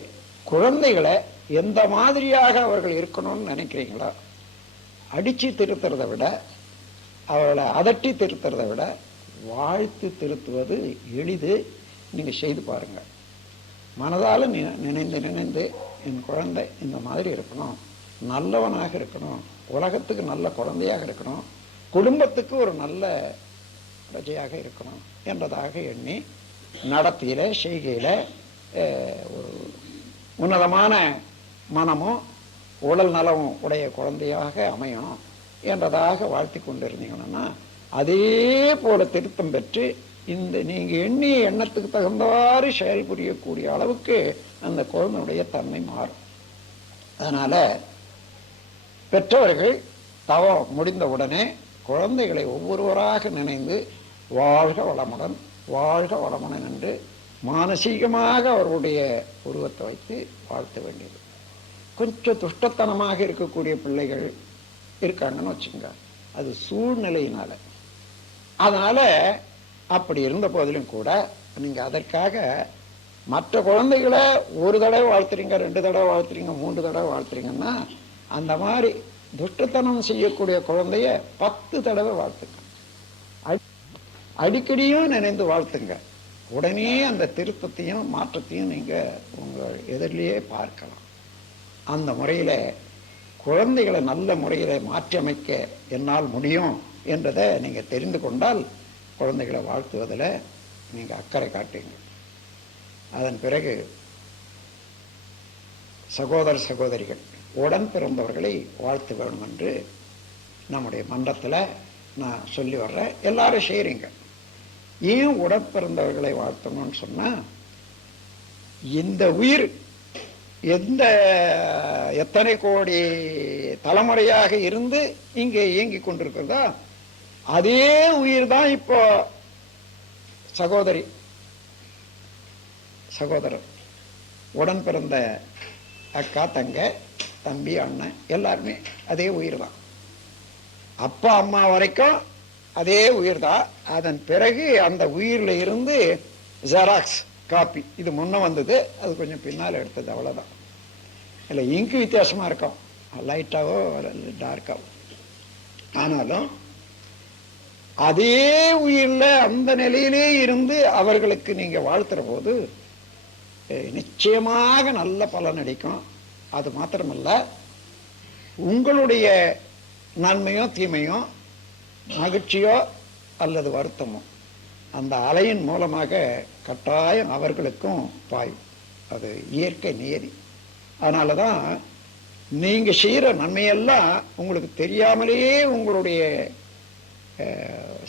குழந்தைகளை எந்த மாதிரியாக அவர்கள் இருக்கணும்னு நினைக்கிறீங்களோ, அடிச்சு திருத்துறதை விட, அவர்களை அதட்டி திருத்துறதை விட வாழ்த்து திருத்துவது எளிது. நீங்கள் செய்து பாருங்க. மனதால் நினைந்து என் குழந்தை இந்த மாதிரி இருக்கணும், நல்லவனாக இருக்கணும், உலகத்துக்கு நல்ல குழந்தையாக இருக்கணும், குடும்பத்துக்கு ஒரு நல்ல பிரஜையாக இருக்கணும் என்பதாக எண்ணி நடத்தியில செய்கையில ஒரு உன்னதமான மனமும் உடல் நலமும் உடைய குழந்தையாக அமையணும் என்றதாக வாழ்த்தி கொண்டிருந்தீங்கன்னா, அதே போல திருத்தம் பெற்று இந்த நீங்க எண்ணிய எண்ணத்துக்கு தகுந்தவாறு செயல் புரியக்கூடிய அளவுக்கு அந்த குழந்தையுடைய தன்மை மாறும். அதனால பெற்றவர்கள் தவம் முடிந்த உடனே குழந்தைகளை ஒவ்வொருவராக நினைந்து வாழ்க வளமுடன் வாழ்க வளமுடன் என்று மானசீகமாக அவர்களுடைய உருவத்தை வைத்து வாழ்த்த வேண்டியது. கொஞ்சம் துஷ்டத்தனமாக இருக்கக்கூடிய பிள்ளைகள் இருக்காங்கன்னு வச்சுங்க, அது சூழ்நிலையினால. அதனால அப்படி இருந்த போதிலும் கூட நீங்க அதற்காக மற்ற குழந்தைகளை ஒரு தடவை வாழ்த்துறீங்க, 2 தடவை வாழ்த்துறீங்க, 3 தடவை வாழ்த்துறீங்கன்னா, அந்த மாதிரி துஷ்டத்தனம் செய்யக்கூடிய குழந்தைய 10 தடவை வாழ்த்துங்க. அடிக்கடியும் நினைந்து வாழ்த்துங்க. உடனே அந்த திருத்தத்தையும் மாற்றத்தையும் நீங்க உங்க எதிரிலேயே பார்க்கலாம். அந்த முறையில குழந்தைகளை நல்ல முறையில மாற்றி அமைக்க என்னால் முடியும் என்றதை நீங்க தெரிந்து கொண்டால் குழந்தைகளை வாழ்த்துவதில் நீங்க அக்கறை காட்டுங்க. அதன் பிறகு சகோதர சகோதரிகள் உடன் பிறந்தவர்களை வாழ்த்து வேணும் என்று நம்முடைய மன்றத்தில் நான் சொல்லி வர்றேன். எல்லாரும் செய்றீங்க. ஏன் உடன் பிறந்தவர்களை வாழ்த்தணும்னு சொன்னா, இந்த உயிர் எத்தனை கோடி தலைமுறையாக இருந்து இங்கே இயங்கி கொண்டிருக்கிறதா, அதே உயிர் தான் இப்போ சகோதரி சகோதரர் உடன் பிறந்த அக்கா தங்க தம்பி அண்ணன் எல்லாருமே அதே உயிர் தான். அப்பா அம்மா வரைக்கும் அதே உயிர் தான். அதன் பிறகு அந்த உயிரில் இருந்து ஜெராக்ஸ் காப்பி இது முன்ன வந்தது, அது கொஞ்சம் பின்னால் எடுத்தது, அவ்வளோதான். இல்லை இங்கு வித்தியாசமாக இருக்கும், லைட்டாவோ டார்க்காவோ. ஆனாலும் அதே உயிரில் அந்த நிலையிலே இருந்து அவர்களுக்கு நீங்க வாழ்த்துற போது நிச்சயமாக நல்ல பலன் அளிக்கும். அது மாத்திரமல்ல, உங்களுடைய நன்மையோ தீமையோ மகிழ்ச்சியோ அல்லது வருத்தமோ அந்த அலையின் மூலமாக கட்டாயம் அவர்களுக்கும் பாயும். அது இயற்கை நியதி. அதனால தான் நீங்க செய்யற நன்மையெல்லாம் உங்களுக்கு தெரியாமலேயே உங்களுடைய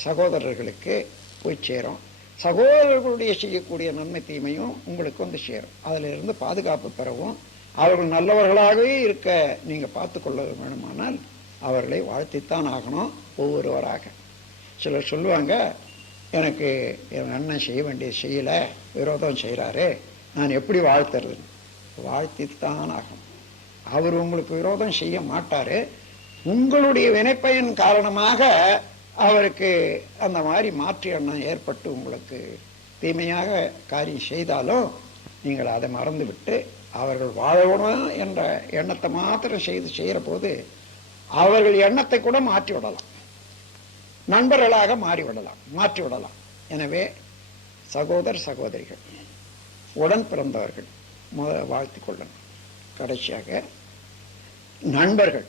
சகோதரர்களுக்கு போய் சேரும். சகோதரர்களுடைய செய்யக்கூடிய நன்மை தீமையும் உங்களுக்கு வந்து சேரும். அதில் இருந்து பாதுகாப்பு பெறவும் அவர்கள் நல்லவர்களாகவே இருக்க நீங்க பார்த்து கொள்ள வேணுமானால் அவர்களை வாழ்த்தித்தான் ஆகணும் ஒவ்வொருவராக. சிலர் சொல்லுவாங்க, எனக்கு என் அண்ணன் செய்ய வேண்டியது செய்யலை, விரோதம் செய்கிறாரு, நான் எப்படி வாழ்த்துறது? வாழ்த்தித்தான் ஆகணும். அவர் உங்களுக்கு விரோதம் செய்ய மாட்டாரு. உங்களுடைய வினைப்பயன் காரணமாக அவருக்கு அந்த மாதிரி மாற்று எண்ணம் ஏற்பட்டு உங்களுக்கு தீமையாக காரியம் செய்தாலும் நீங்கள் அதை மறந்து விட்டு அவர்கள் வாழணும் என்ற எண்ணத்தை மாத்திரம் செய்கிற போது அவர்கள் எண்ணத்தை கூட மாற்றி விடலாம், நண்பர்களாக மாற்றி விடலாம். எனவே சகோதர சகோதரிகள் உடன் பிறந்தவர்கள் வாழ்த்திக் கொள்ளணும். கடைசியாக நண்பர்கள்.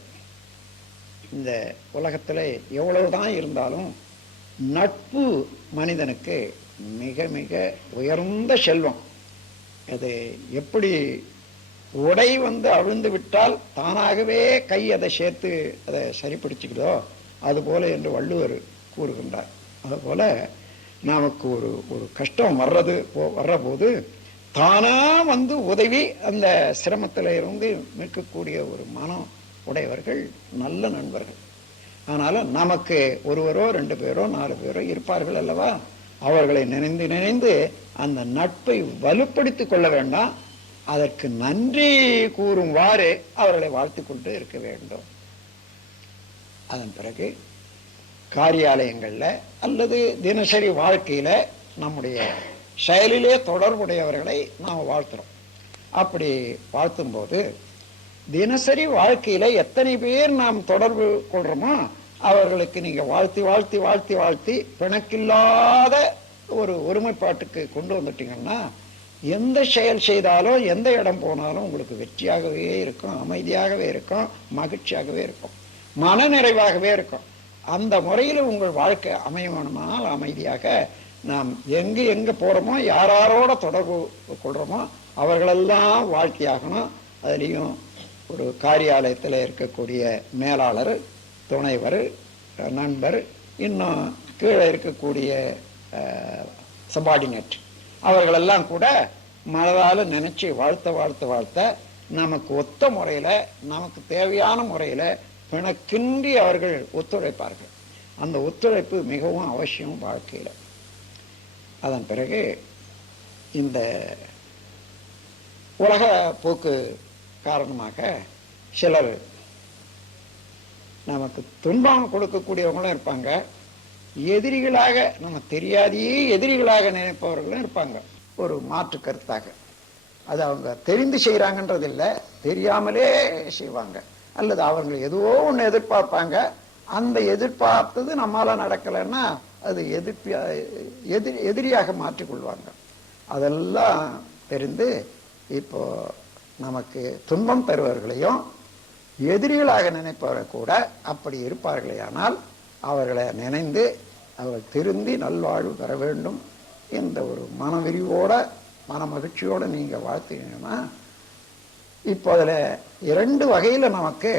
இந்த உலகத்தில் எவ்வளவுதான் இருந்தாலும் நட்பு மனிதனுக்கு மிக மிக உயர்ந்த செல்வம். அது எப்படி உடை அவிழ்ந்து விட்டால் தானாகவே கை அதை சேர்த்து அதை சரிப்படுத்திக்கிதோ அதுபோல என்று வள்ளுவர் கூறுகின்றார். அதுபோல நமக்கு ஒரு கஷ்டம் வர்ற போது தானா உதவி அந்த சிரமத்தில் இருந்து மீட்கக்கூடிய ஒரு மனம் உடையவர்கள் நல்ல நண்பர்கள். அதனால நமக்கு ஒருவரோ 2 பேரோ 4 பேரோ இருப்பார்கள் அல்லவா, அவர்களை நினைந்து நினைந்து அந்த நட்பை வலுப்படுத்திக் கொள்ள வேண்டாம், அதற்கு நன்றி கூறும்வாறு அவர்களை வாழ்த்து கொண்டு இருக்க வேண்டும். அதன் பிறகு காரியாலயங்கள்ல அல்லது தினசரி வாழ்க்கையில நம்முடைய செயலிலே தொடர்புடையவர்களை நாம் வாழ்த்துறோம். அப்படி வாழ்த்தும் போது தினசரி வாழ்க்கையில எத்தனை பேர் நாம் தொடர்பு கொள்றோமோ அவர்களுக்கு நீங்க வாழ்த்தி வாழ்த்தி வாழ்த்தி வாழ்த்தி பிணக்கில்லாத ஒரு ஒருமைப்பாட்டுக்கு கொண்டு வந்துட்டீங்கன்னா எந்த செயல் செய்தாலும் எந்த இடம் போனாலும் உங்களுக்கு வெற்றியாகவே இருக்கும், அமைதியாகவே இருக்கும், மகிழ்ச்சியாகவே இருக்கும். மனநிறைவாகவே இருக்கும். அந்த முறையில் உங்கள் வாழ்க்கை அமையணுமானால் அமைதியாக நாம் எங்கு எங்கே போகிறோமோ யாரோட தொடர்பு கொள்கிறோமோ அவர்களெல்லாம் வாழ்க்கையாகணும். அதுலேயும் ஒரு காரியாலயத்தில் இருக்கக்கூடிய மேலாளர், துணைவர், நண்பர், இன்னும் கீழே இருக்கக்கூடிய சபார்டினேட் அவர்களெல்லாம் கூட மனதால் நினச்சி வாழ்த்த நமக்கு ஒத்த முறையில், நமக்கு தேவையான முறையில் பிணக்கின்றி அவர்கள் ஒத்துழைப்பார்கள். அந்த ஒத்துழைப்பு மிகவும் அவசியம் வாழ்க்கையில். அதன் பிறகு இந்த உலக போக்கு காரணமாக சிலர் நமக்கு துன்பம் கொடுக்கக்கூடியவங்களும் இருப்பாங்க. எதிரிகளாக, நம்ம தெரியாதையே எதிரிகளாக நினைப்பவர்களும் இருப்பாங்க. ஒரு மாற்று கருத்தாக அது அவங்க தெரிந்து செய்கிறாங்கன்றது இல்லை, தெரியாமலே செய்வாங்க. அல்லது அவங்க ஏதோ ஒன்று எதிர்பார்ப்பாங்க, அந்த எதிர்பார்த்தது நம்மளால் நடக்கலைன்னா அது எதிரியாக மாற்றிக்கொள்வாங்க. அதெல்லாம் தெரிந்து இப்போ நமக்கு துன்பம் தருவர்களையும் எதிரிகளாக நினைப்பவர்கள் கூட அப்படி இருப்பார்களே, ஆனால் அவர்களை நினைந்து அவர்கள் திருந்தி நல்வாழ்வு பெற வேண்டும் என்ற ஒரு மனவிரிவோட மன மகிழ்ச்சியோடு நீங்கள் வாழ்த்தீங்கன்னா, இப்போ அதில் 2 வகையில் நமக்கு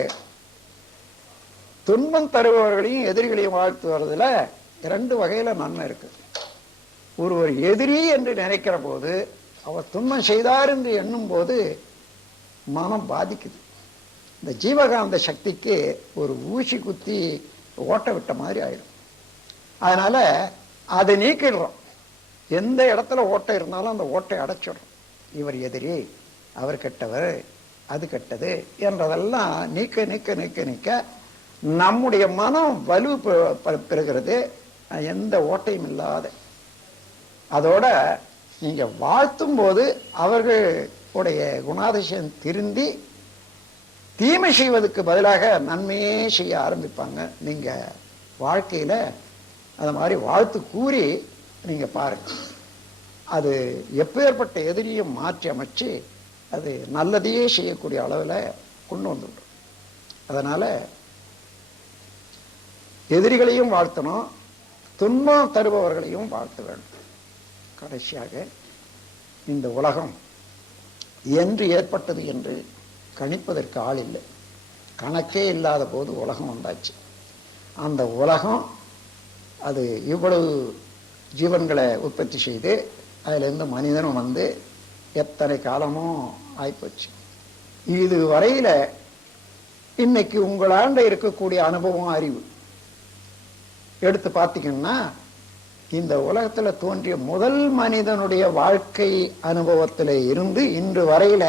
துன்பம் தருபவர்களையும் எதிரிகளையும் வாழ்த்துவதில் 2 வகையில் நன்மை இருக்கு. ஒருவர் எதிரி என்று நினைக்கிற போது, அவர் துன்பம் செய்தார் என்று எண்ணும் போது மனம் பாதிக்குது. இந்த ஜீவகாந்த சக்திக்கு ஒரு ஊசி குத்தி ஓட்ட விட்ட மாதிரி ஆயிடும். அதனால அதை நீக்கிடுறோம். எந்த இடத்துல ஓட்டை இருந்தாலும் அந்த ஓட்டை அடைச்சிடும். இவர் எதிரி, அவர் கெட்டவர், அது கெட்டது என்றதெல்லாம் நீக்க நீக்க நீக்க நீக்க நம்முடைய மனம் வலு பெறுகிறது, எந்த ஓட்டையும் இல்லாத. அதோட நீங்க வாழ்த்தும் போது அவர்களுடைய குணாதிசயம் திருந்தி தீமை செய்வதற்கு பதிலாக நன்மையே செய்ய ஆரம்பிப்பாங்க. நீங்க வாழ்க்கையில அது மாதிரி வாழ்த்து கூறி நீங்க பாருங்க, அது எப்பேற்பட்ட எதிரியும் மாற்றி அமைச்சு அது நல்லதையே செய்யக்கூடிய அளவில் கொண்டு வந்துவிடும். அதனால எதிரிகளையும் வாழ்த்தணும், துன்பம் தருபவர்களையும் வாழ்த்த வேண்டும். கடைசியாக இந்த உலகம் என்று ஏற்பட்டது என்று கணிப்பதற்கு ஆள் இல்லை. கணக்கே இல்லாத போது உலகம் வந்தாச்சு. அந்த உலகம் அது இவ்வளவு ஜீவன்களை உற்பத்தி செய்து அதிலிருந்து மனிதனும் வந்து எத்தனை காலமும் ஆயிப்போச்சு. இது வரையில இன்னைக்கு உங்களாண்ட இருக்கக்கூடிய அனுபவம், அறிவு எடுத்து பார்த்தீங்கன்னா, இந்த உலகத்தில் தோன்றிய முதல் மனிதனுடைய வாழ்க்கை அனுபவத்தில் இருந்து இன்று வரையில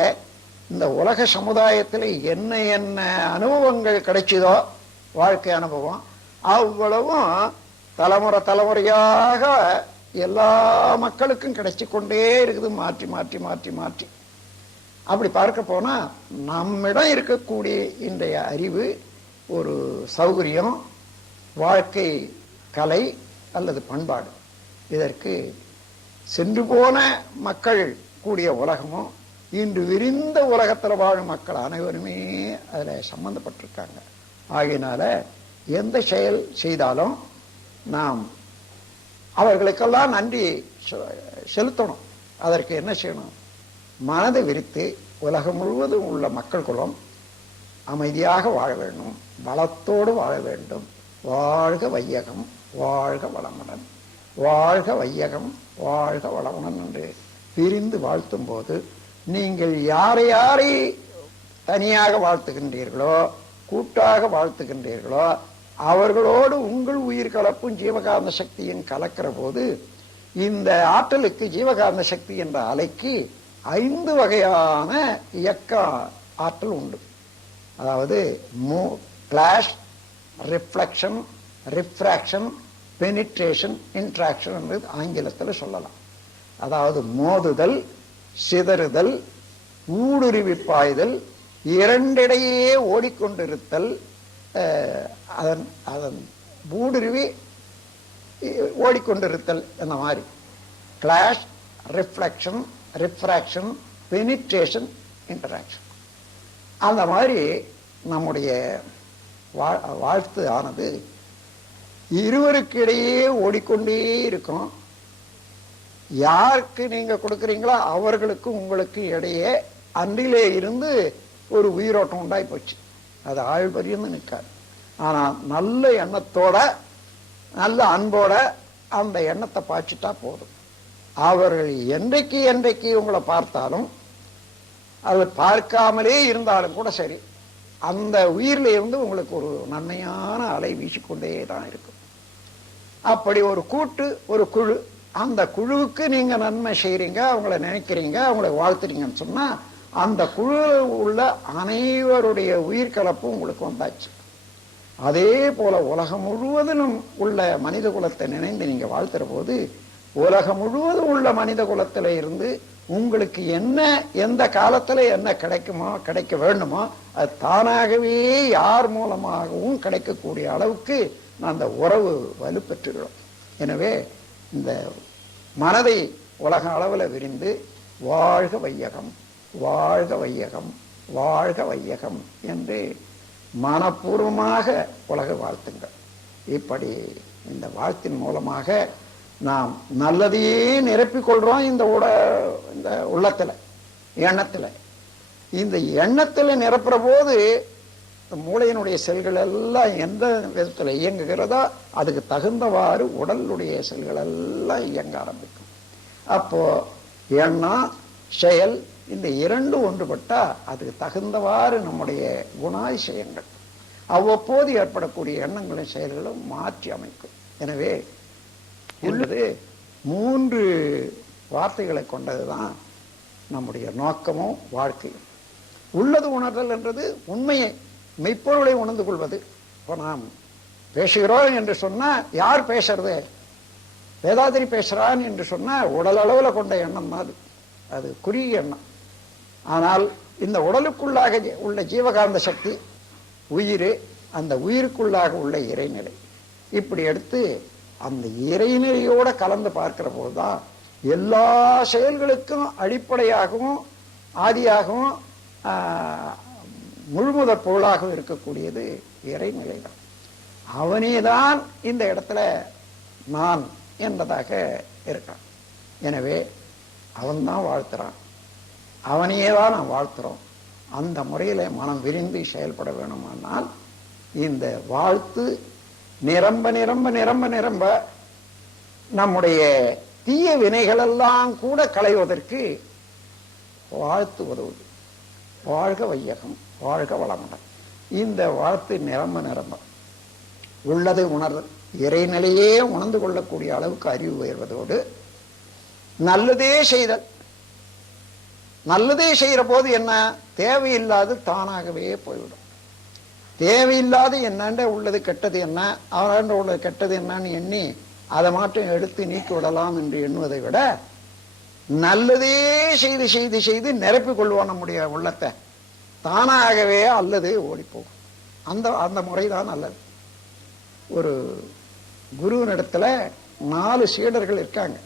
இந்த உலக சமுதாயத்தில் என்ன என்ன அனுபவங்கள் கிடைச்சதோ, வாழ்க்கை அனுபவம் அவ்வளவும் தலைமுறை தலைமுறையாக எல்லா மக்களுக்கும் கிடைச்சி கொண்டே இருக்குது, மாற்றி மாற்றி மாற்றி மாற்றி. அப்படி பார்க்க போனா நம்மிடம் இருக்கக்கூடிய இன்றைய அறிவு, ஒரு சௌகரியம், வாழ்க்கை கலை அல்லது பண்பாடு, இதற்கு சென்று போன மக்கள் கூடிய உலகமும் இன்று விரிந்த உலகத்தில் வாழும் மக்கள் அனைவருமே அதில் சம்பந்தப்பட்டிருக்காங்க. ஆகையினால எந்த செயல் செய்தாலும் நாம் அவர்களுக்கெல்லாம் நன்றி செலுத்தணும். அதற்கு என்ன செய்யணும்? மனதை விரித்து உலகம் முழுவதும் உள்ள மக்கள் குலம் அமைதியாக வாழ வேண்டும், வளத்தோடு வாழ வேண்டும். வாழ்க வையகம், வாழ்க வளமுடன், வாழ்க வையகம், வாழ்க வளமுடன் என்று பிரிந்து வாழ்த்தும் போது நீங்கள் யாரை யாரை தனியாக வாழ்த்துகின்றீர்களோ, கூட்டாக வாழ்த்துகின்றீர்களோ, அவர்களோடு உங்கள் உயிர் கலப்பும் ஜீவகாந்த சக்தியின் கலக்கிற போது இந்த ஆற்றலுக்கு, ஜீவகாந்த சக்தி என்ற அலைக்கு 5 வகையான இயக்க ஆற்றல் உண்டு. அதாவது clash, reflection, refraction, penetration, interaction என்று ஆங்கிலத்தில் சொல்லலாம். அதாவது மோதுதல், சிதறுதல், ஊடுருவி பாய்தல், இரண்டிடையே ஓடிக்கொண்டிருத்தல், அதன் அதன் ஊடுருவி ஓடிக்கொண்டிருத்தல், இந்த மாதிரி clash, reflection, refraction, penetration, interaction. அந்த மாதிரி நம்முடைய வாழ்த்து ஆனது இருவருக்கு இடையே ஓடிக்கொண்டே இருக்கும். யாருக்கு நீங்க கொடுக்குறீங்களோ அவர்களுக்கு உங்களுக்கு இடையே அன்றிலே இருந்து ஒரு உயிரோட்டம் உண்டாய் போச்சு. அது ஆழ்பறியும் நிற்காது. ஆனா நல்ல எண்ணத்தோட நல்ல அன்போட அந்த எண்ணத்தை பாய்ச்சிட்டா போதும். அவர்கள் என்றைக்கு என்றைக்கு உங்களை பார்த்தாலும் அது பார்க்காமலே இருந்தாலும் கூட சரி, அந்த உயிரில இருந்து உங்களுக்கு ஒரு நன்மையான அலை வீசிக்கொண்டே தான் இருக்கும். அப்படி ஒரு கூட்டு, ஒரு குழு, அந்த குழுவுக்கு நீங்க நன்மை செய்யறீங்க, அவங்கள நினைக்கிறீங்க, அவங்களை வாழ்த்துறீங்கன்னு சொன்னா அந்த குழு உள்ள அனைவருடைய உயிர் கலப்பும் உங்களுக்கு வந்தாச்சு. அதே போல உலகம் முழுவதிலும் உள்ள மனித குலத்தை நினைந்து நீங்க வாழ்த்துற போது உலகம் முழுவதும் உள்ள மனித குலத்தில இருந்து உங்களுக்கு என்ன எந்த காலத்துல என்ன கிடைக்குமோ கிடைக்க வேண்டுமோ அது தானாகவே யார் மூலமாகவும் கிடைக்கக்கூடிய அளவுக்கு அந்த உறவு வலுப்பெற்றுகிறோம். எனவே இந்த மனதை உலக அளவில் விரிந்து வாழ்க வையகம், வாழ்க வையகம், வாழ்க வையகம் என்று மனப்பூர்வமாக உலக வாழ்த்துங்கள். இப்படி இந்த வாழ்த்தின் மூலமாக நாம் நல்லதையே நிரப்பிக் கொள்றோம். இந்த உள்ளத்துல எண்ணத்துல இந்த எண்ணத்துல நிரப்புற போது மூளையினுடைய செல்கள் எல்லாம் எந்த விதத்துல இயங்குகிறதோ அதுக்கு தகுந்தவாறு உடலுடைய செல்கள் எல்லாம் இயங்க ஆரம்பிக்கும். அப்போ எண்ணம் செயல் இந்த இரண்டும் ஒன்றுபட்டா அதுக்கு தகுந்தவாறு நம்முடைய குணாதிசயங்கள் அவ்வப்போது ஏற்படக்கூடிய எண்ணங்களின் செயல்களும் மாற்றி அமைக்கும். எனவே உள்ளது 3 வார்த்தைகளை கொண்டதுதான் நம்முடைய நோக்கமும் வாழ்க்கையும். உள்ளது உணர்தல் என்றது உண்மையை மெய்ப்பொருளை உணர்ந்து கொள்வது. இப்போ நாம் பேசுகிறோம் என்று சொன்னா யார் பேசுறது? வேதாதிரி பேசுறான் என்று சொன்னா உடல் அளவுல கொண்ட எண்ணம் தான் அது குறுகிய எண்ணம். ஆனால் இந்த உடலுக்குள்ளாக உள்ள ஜீவகாந்த சக்தி உயிர், அந்த உயிருக்குள்ளாக உள்ள இறைநிலை, இப்படி எடுத்து அந்த இறைநிலையோட கலந்து பார்க்கிற போதுதான் எல்லா செயல்களுக்கும் அடிப்படையாகவும் ஆதியாகவும் முழுமுதற் பொருளாகவும் இருக்கக்கூடியது இறைநிலை தான். அவனேதான் இந்த இடத்துல நான் என்பதாக இருக்கான். எனவே அவன்தான் வாழ்த்துறான், அவனையே தான் நாம் வாழ்த்துறோம். அந்த முறையில மனம் விரிந்து செயல்பட வேணுமானால் இந்த வாழ்த்து நிரம்ப நிரம்ப நிரம்ப நிரம்ப நம்முடைய தீய வினைகளெல்லாம் கூட களைவதற்கு வாழ்த்து உதவுது. வாழ்க வையகம், வாழ்க வளமுடன். இந்த வாழ்த்து நிரம்ப நிரம்ப உள்ளதை உணர்தல், இறைநிலையே உணர்ந்து கொள்ளக்கூடிய அளவுக்கு அறிவு உயர்வதோடு நல்லதே செய்தல். நல்லதே செய்கிற போது என்ன, தேவையில்லாது தானாகவே போய்விடும். தேவையில்லாது என்னண்ட உள்ளது கெட்டது என்ன, அவன் உள்ளது கெட்டது என்னன்னு எண்ணி அதை மாற்றம் எடுத்து நீக்கி விடலாம் என்று எண்ணுவதை விட நல்லதே செய்து செய்து செய்து நிரப்பிக் கொள்வோம் நம்முடைய உள்ளத்தை. தானாகவே அல்லது ஓடிப்போகும். அந்த அந்த முறைதான் நல்லது. ஒரு குருவினிடத்துல 4 சீடர்கள் இருக்காங்க.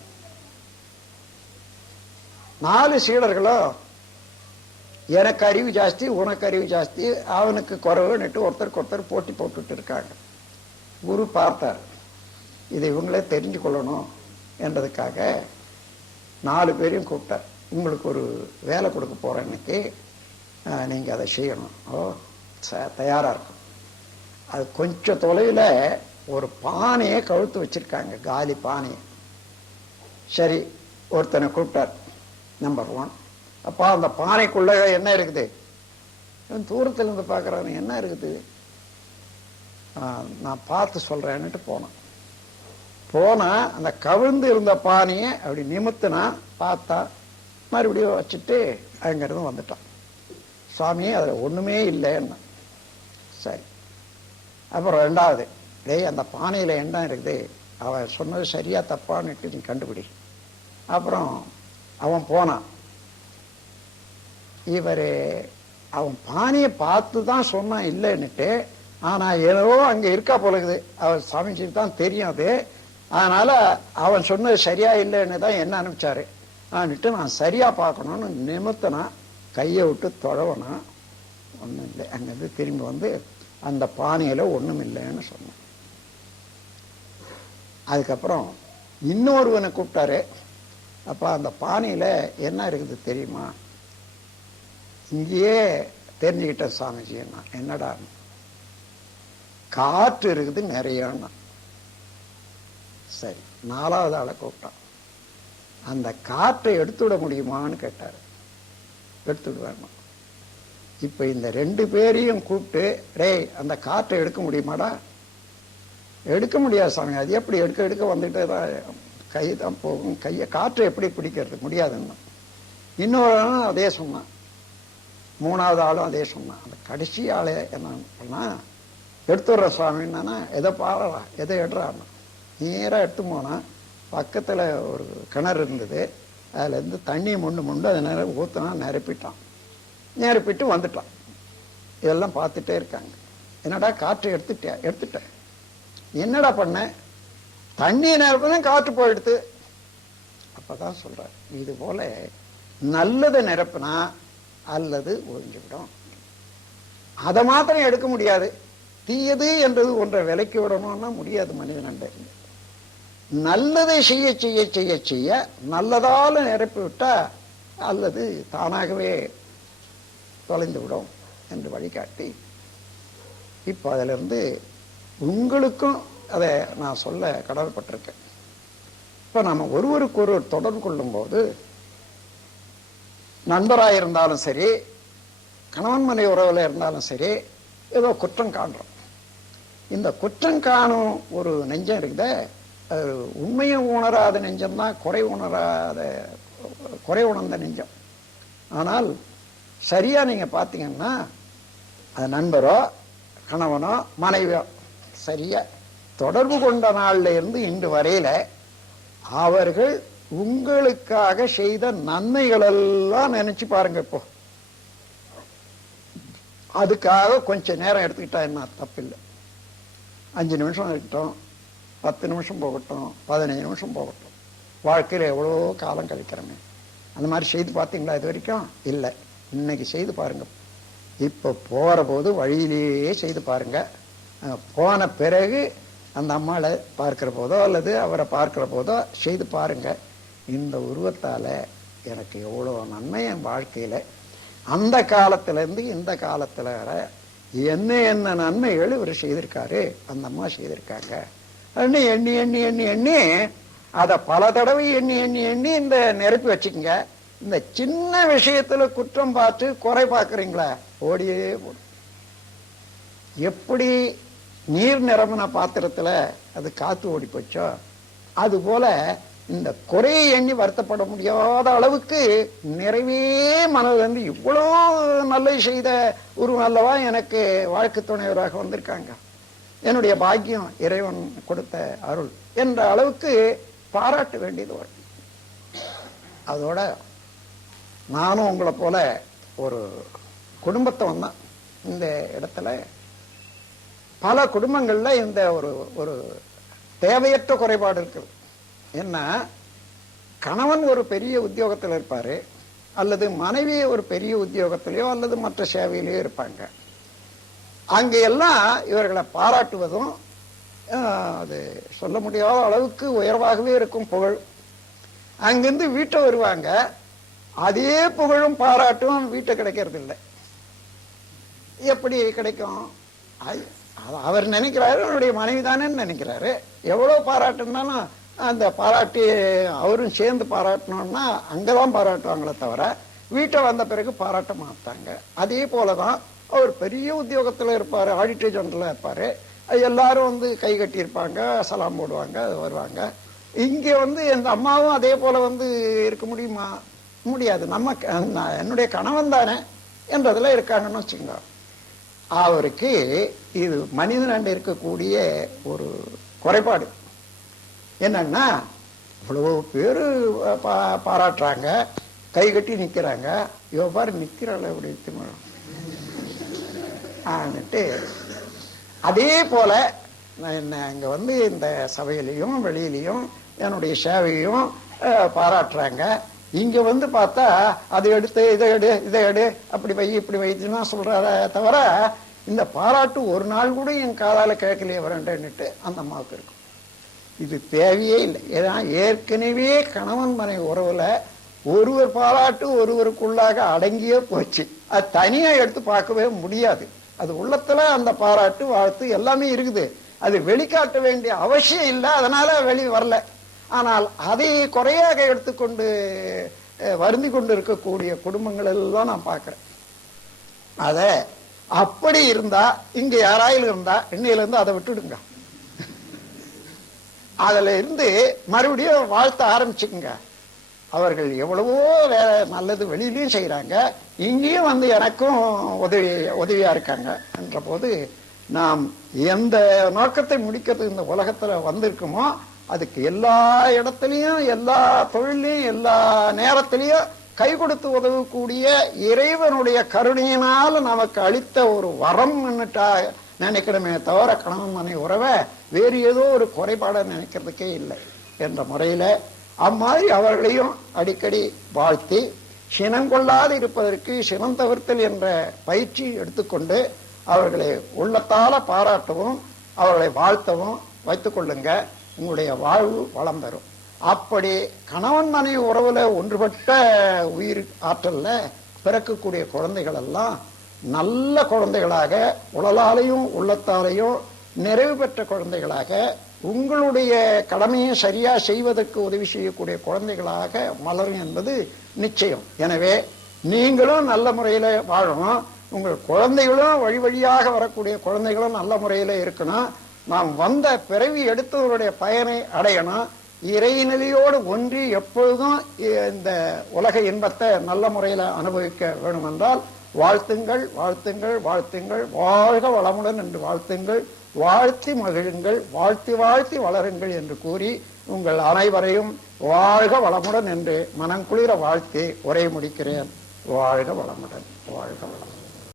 4 சீடர்களும் எனக்கு அறிவு ஜாஸ்தி, உனக்கு அறிவு ஜாஸ்தி, அவனுக்கு குறைவுன்னுட்டு ஒருத்தருக்கு ஒருத்தர் போட்டி போட்டுட்டு இருக்காங்க. குரு பார்த்தார், இதை இவங்களே தெரிஞ்சு கொள்ளணும் என்றதுக்காக 4 பேரையும் கூப்பிட்டார். உங்களுக்கு ஒரு வேலை கொடுக்க போறேன் இன்னைக்கு, நீங்க அதை செய்யணும். ஓ தயாரா இருக்கும். அது கொஞ்சம் தொலைவில் ஒரு பானையை கழுத்து வச்சிருக்காங்க, காலி பானையை. சரி, ஒருத்தனை கூப்பிட்டார், நம்பர் 1. அப்பா அந்த பானைக்குள்ள என்ன இருக்குது? தூரத்துல இருந்து பார்க்கறானு, என்ன இருக்குது? நான் பார்த்து சொல்றேன்னுட்டு போனா அந்த கவிழ்ந்து இருந்த பானையை அப்படி நிமித்துனா, பார்த்தா மறுபடியும் வச்சுட்டு அங்கிருந்து வந்துட்டான். சுவாமி அதுல ஒண்ணுமே இல்லைன்னா. சரி, அப்புறம் 2வது, டேய் அந்த பானையில என்ன இருக்குது, அவன் சொன்னது சரியா தப்பான்னுட்டு நீ கண்டுபிடி. அப்புறம் அவன் போனான். அவன் பானையை பார்த்து தான் சொன்னான் இல்லைன்னுட்டு. ஆனா ஏதோ அங்க இருக்கா போலக்குது, அவன் சாமிஜி தான் தெரியும் அது. அதனால அவன் சொன்னது சரியா இல்லைன்னு தான் என்ன அனுப்பிச்சாரு. நான் சரியா பார்க்கணும்னு நிமித்தனா, கையை விட்டு தொழவனா, ஒன்றும் இல்லை. அங்கிருந்து திரும்பி வந்து அந்த பானையில ஒண்ணும் இல்லைன்னு சொன்னான். அதுக்கப்புறம் இன்னொருவனை கூப்பிட்டாரு. அப்ப அந்த பானையில என்ன இருக்குது தெரியுமா? இங்கேயே தெரிஞ்சுக்கிட்ட சாமிஜி. என்னடா? காற்று இருக்குது நிறையன்னா. சரி, நாலாவது ஆளை கூப்பிட்டான். அந்த காற்றை எடுத்து விட முடியுமான்னு கேட்டாரு. எடுத்து விடுவாங்க. இப்ப இந்த 2 பேரையும் கூப்பிட்டு, டேய் அந்த காற்றை எடுக்க முடியுமாடா? எடுக்க முடியாது சாமி. அது எப்படி எடுக்க வந்துட்டு கை தான் போகும். காற்றை எப்படி பிடிக்கிறது? முடியாதுன்னா. இன்னொரு அதே சொன்னான். 3வது ஆளும் அதே சொன்னான். அந்த கடைசி ஆளு என்ன பண்ணா, எடுத்துடுற சுவாமின்னா, எதை பாடுறா, எதை எடுறான்னா நேராக எடுத்து போனா பக்கத்துல ஒரு கிணறு இருந்தது. அதுல இருந்து தண்ணி மொண்டு அதை நேரம் ஊத்தினா நிரப்பிட்டு வந்துட்டான். இதெல்லாம் பார்த்துட்டே இருக்காங்க. என்னடா காற்றை எடுத்துட்டேன். என்னடா பண்ண? தண்ணி நிரப்பதான் காற்று போயிடுத்து. அப்பதான் சொல்ற, இது போல நல்லதை நிரப்புனா அல்லது ஒழிஞ்சுவிடும். அதை மாத்திரம் எடுக்க முடியாது. தீயது என்றது ஒன்றை விலைக்கு விடணும்னா முடியாது. மனிதன் நல்லதை செய்ய செய்ய செய்ய செய்ய நல்லதால நிரப்பி விட்டா அல்லது தானாகவே தொலைந்து விடும் என்று வழிகாட்டி, இப்ப அதுல இருந்து உங்களுக்கும் அதை நான் சொல்ல கடமைப்பட்டிருக்கேன். இப்ப நம்ம ஒருவருக்கு ஒருவர் தொடர்பு கொள்ளும் போது, நண்பராக இருந்தாலும் சரி, கணவன் மனை உறவுல இருந்தாலும் சரி, ஏதோ குற்றம் காண்றோம். இந்த குற்றம் காணும் ஒரு நெஞ்சம் இருக்குத, உண்மையை உணராத நெஞ்சம்தான் குறை உணர்ந்த நெஞ்சம். ஆனால் சரியா நீங்க பாத்தீங்கன்னா, அது நண்பரோ கணவனோ மனைவியோ சரியா தொடர்பு கொண்ட நாள்ல இருந்து இன்று வரையில அவர்கள் உங்களுக்காக செய்த நன்மைகள் எல்லாம் நினைச்சு பாருங்க. இப்போ அதுக்காக கொஞ்ச நேரம் எடுத்துக்கிட்டா என்ன தப்பில்லை. 5 நிமிஷம் இருக்கட்டும், 10 நிமிஷம் போகட்டும், 15 நிமிஷம் போகட்டும். வாழ்க்கையில எவ்வளோ காலம் கழிக்கிறோமே. அந்த மாதிரி செய்து பார்த்தீங்களா இது வரைக்கும்? இல்லை. இன்னைக்கு செய்து பாருங்க. இப்ப போற போது வழியிலேயே செய்து பாருங்க. போன பிறகு அந்த அம்மாவை பார்க்கிற போதோ அல்லது அவரை பார்க்கிற போதோ செய்து பாருங்க. இந்த உருவத்தால எனக்கு எவ்வளோ நன்மை என் வாழ்க்கையில அந்த காலத்துல இருந்து இந்த காலத்துல வர என்ன நன்மைகள் இவர் செய்திருக்காரு, அந்த அம்மா செய்திருக்காங்க. எண்ணி எண்ணி எண்ணி எண்ணி எண்ணி அதை பல தடவை எண்ணி எண்ணி எண்ணி இந்த நிரப்பி வச்சுக்கோங்க. இந்த சின்ன விஷயத்துல குற்றம் பார்த்து குறை பார்க்குறீங்களா, ஓடியே போடும். எப்படி நீர் நிரம்பின பாத்திரத்துல அது காத்து ஓடி போச்சோ, அது போல இந்த குறையை எண்ணி வருத்தப்பட முடியாத அளவுக்கு நிறைவே மனதிலிருந்து இவ்வளோ நல்ல செய்த ஒரு நல்லவா எனக்கு வாழ்க்கை துணைவராக வந்திருக்காங்க, என்னுடைய பாக்கியம் இறைவன் கொடுத்த அருள் என்ற அளவுக்கு பாராட்ட வேண்டியது வரும். அதோட நானும் உங்களை போல ஒரு குடும்பத்தை வந்தான். இந்த இடத்துல பல குடும்பங்கள்ல இந்த ஒரு தேவையற்ற குறைபாடு இருக்குது. என்ன, கணவன் ஒரு பெரிய உத்தியோகத்தில் இருப்பாரு, அல்லது மனைவி ஒரு பெரிய உத்தியோகத்திலேயோ அல்லது மற்ற சேவையிலேயோ இருப்பாங்க. அங்கெல்லாம் இவர்களை பாராட்டுவதும் அது சொல்ல முடியாத அளவுக்கு உயர்வாகவே இருக்கும் புகழ். அங்கிருந்து வீட்டை வருவாங்க, அதே புகழும் பாராட்டும் வீட்டை கிடைக்கிறது இல்லை. எப்படி கிடைக்கும்? அவர் நினைக்கிறாரு அவருடைய மனைவி தானே நினைக்கிறாரு. எவ்வளவு பாராட்டுனாலும் அந்த பாராட்டி அவரும் சேர்ந்து பாராட்டணும்னா அங்கதான் பாராட்டுவாங்களே தவிர வீட்டை வந்த பிறகு பாராட்ட மாட்டாங்க. அதே போலதான் அவர் பெரிய உத்தியோகத்துல இருப்பாரு, ஆடிட்டர் ஜெனரலா இருப்பாரு, எல்லாரும் கை கட்டி இருப்பாங்க, சலாம் போடுவாங்க, வருவாங்க. இங்க எந்த அம்மாவும் அதே போல இருக்க முடியுமா? முடியாது. நம்ம என்னுடைய கணவன் தானே என்றதுல இருக்காங்கன்னு வச்சுங்க. அவருக்கு இது மனிதனாண்டு இருக்கக்கூடிய ஒரு குறைபாடு என்னன்னா, இவ்வளவு பேரு பாராட்டுறாங்க, கை கட்டி நிக்கிறாங்க, இவ பாரு நிக்கிறாள் அப்படின்ட்டு. அதே போல இங்க இந்த சபையிலையும் வெளியிலையும் என்னுடைய சேவையும் பாராட்டுறாங்க. இங்க பார்த்தா அதை எடுத்து இதை எடு அப்படி வை இப்படி வைத்துன்னா சொல்றார தவிர இந்த பாராட்டு ஒரு நாள் கூட என் காதால கேட்கலையே வரேன்ட்டு அந்த அம்மாவுக்கு இருக்கும். இது தேவையே இல்லை. ஏன்னா ஏற்கனவே கணவன் மனைவி உறவுல ஒருவர் பாராட்டு ஒருவருக்குள்ளாக அடங்கியே போச்சு. அது தனியா எடுத்து பார்க்கவே முடியாது. அது உள்ளத்துல அந்த பாராட்டு வாழ்த்து எல்லாமே இருக்குது. அது வெளிக்காட்ட வேண்டிய அவசியம் இல்லை, அதனால வெளி வரல. ஆனால் அதை குறையாக எடுத்துக்கொண்டு வருந்தி கொண்டு இருக்கக்கூடிய குடும்பங்கள் எல்லாம் நான் பார்க்கிறேன். அத அப்படி இருந்தா இங்க யாராயிலும் இருந்தா இன்னையில இருந்து அதை விட்டுடுங்க. அதுல இருந்து மறுபடியும் வாழ்த்த ஆரம்பிச்சுக்குங்க. அவர்கள் எவ்வளவோ வேற நல்லது வெளியிலையும் செய்யறாங்க, இங்கேயும் வந்து எனக்கும் உதவியா இருக்காங்க என்ற போது நாம் எந்த நோக்கத்தை முடிக்கிறது இந்த உலகத்துல வந்திருக்குமோ அதுக்கு எல்லா இடத்துலையும் எல்லா தொழிலையும் எல்லா நேரத்திலையும் கை கொடுத்து உதவக்கூடிய இறைவனுடைய கருணையினால் நமக்கு அளித்த ஒரு வரம் நினைக்கணுமே தவிர கணவன் மனைவி உறவை வேறு ஏதோ ஒரு குறைபாட நினைக்கிறதுக்கே இல்லை என்ற முறையில அம்மாதிரி அவர்களையும் அடிக்கடி வாழ்த்தி சினங்கொள்ளாது இருப்பதற்கு சினம் தவிர்த்தல் என்ற பயிற்சி எடுத்துக்கொண்டு அவர்களை உள்ளத்தால பாராட்டவும் அவர்களை வாழ்த்தவும் வைத்துக் கொள்ளுங்க. உங்களுடைய வாழ்வு வளம் பெறும். அப்படி கணவன் மனைவி உறவுல ஒன்றுபட்ட உயிர் ஆற்றல்ல பிறக்கக்கூடிய குழந்தைகள் எல்லாம் நல்ல குழந்தைகளாக உடலாலையும் உள்ளத்தாலையும் நிறைவு பெற்ற குழந்தைகளாக உங்களுடைய கடமையை சரியா செய்வதற்கு உதவி செய்யக்கூடிய குழந்தைகளாக மலரும் என்பது நிச்சயம். எனவே நீங்களும் நல்ல முறையில வாழணும், உங்கள் குழந்தைகளும் வழி வழியாக வரக்கூடிய குழந்தைகளும் நல்ல முறையில இருக்கணும். நாம் வந்த பிறவி எடுத்தவருடைய பயனை அடையணும். இறைநிலையோடு ஒன்றி எப்பொழுதும் இந்த உலக இன்பத்தை நல்ல முறையில அனுபவிக்க வேண்டும் என்றால் வாழ்த்துங்கள், வாழ்த்துங்கள், வாழ்த்துங்கள். வாழ்க வளமுடன் என்று வாழ்த்துங்கள். வாழ்த்தி மகிழுங்கள், வாழ்த்தி வாழ்த்தி வளருங்கள் என்று கூறி உங்கள் அனைவரையும் வாழ்க வளமுடன் என்று மனங்குளிர வாழ்த்தி உரை முடிக்கிறேன். வாழ்க வளமுடன், வாழ்க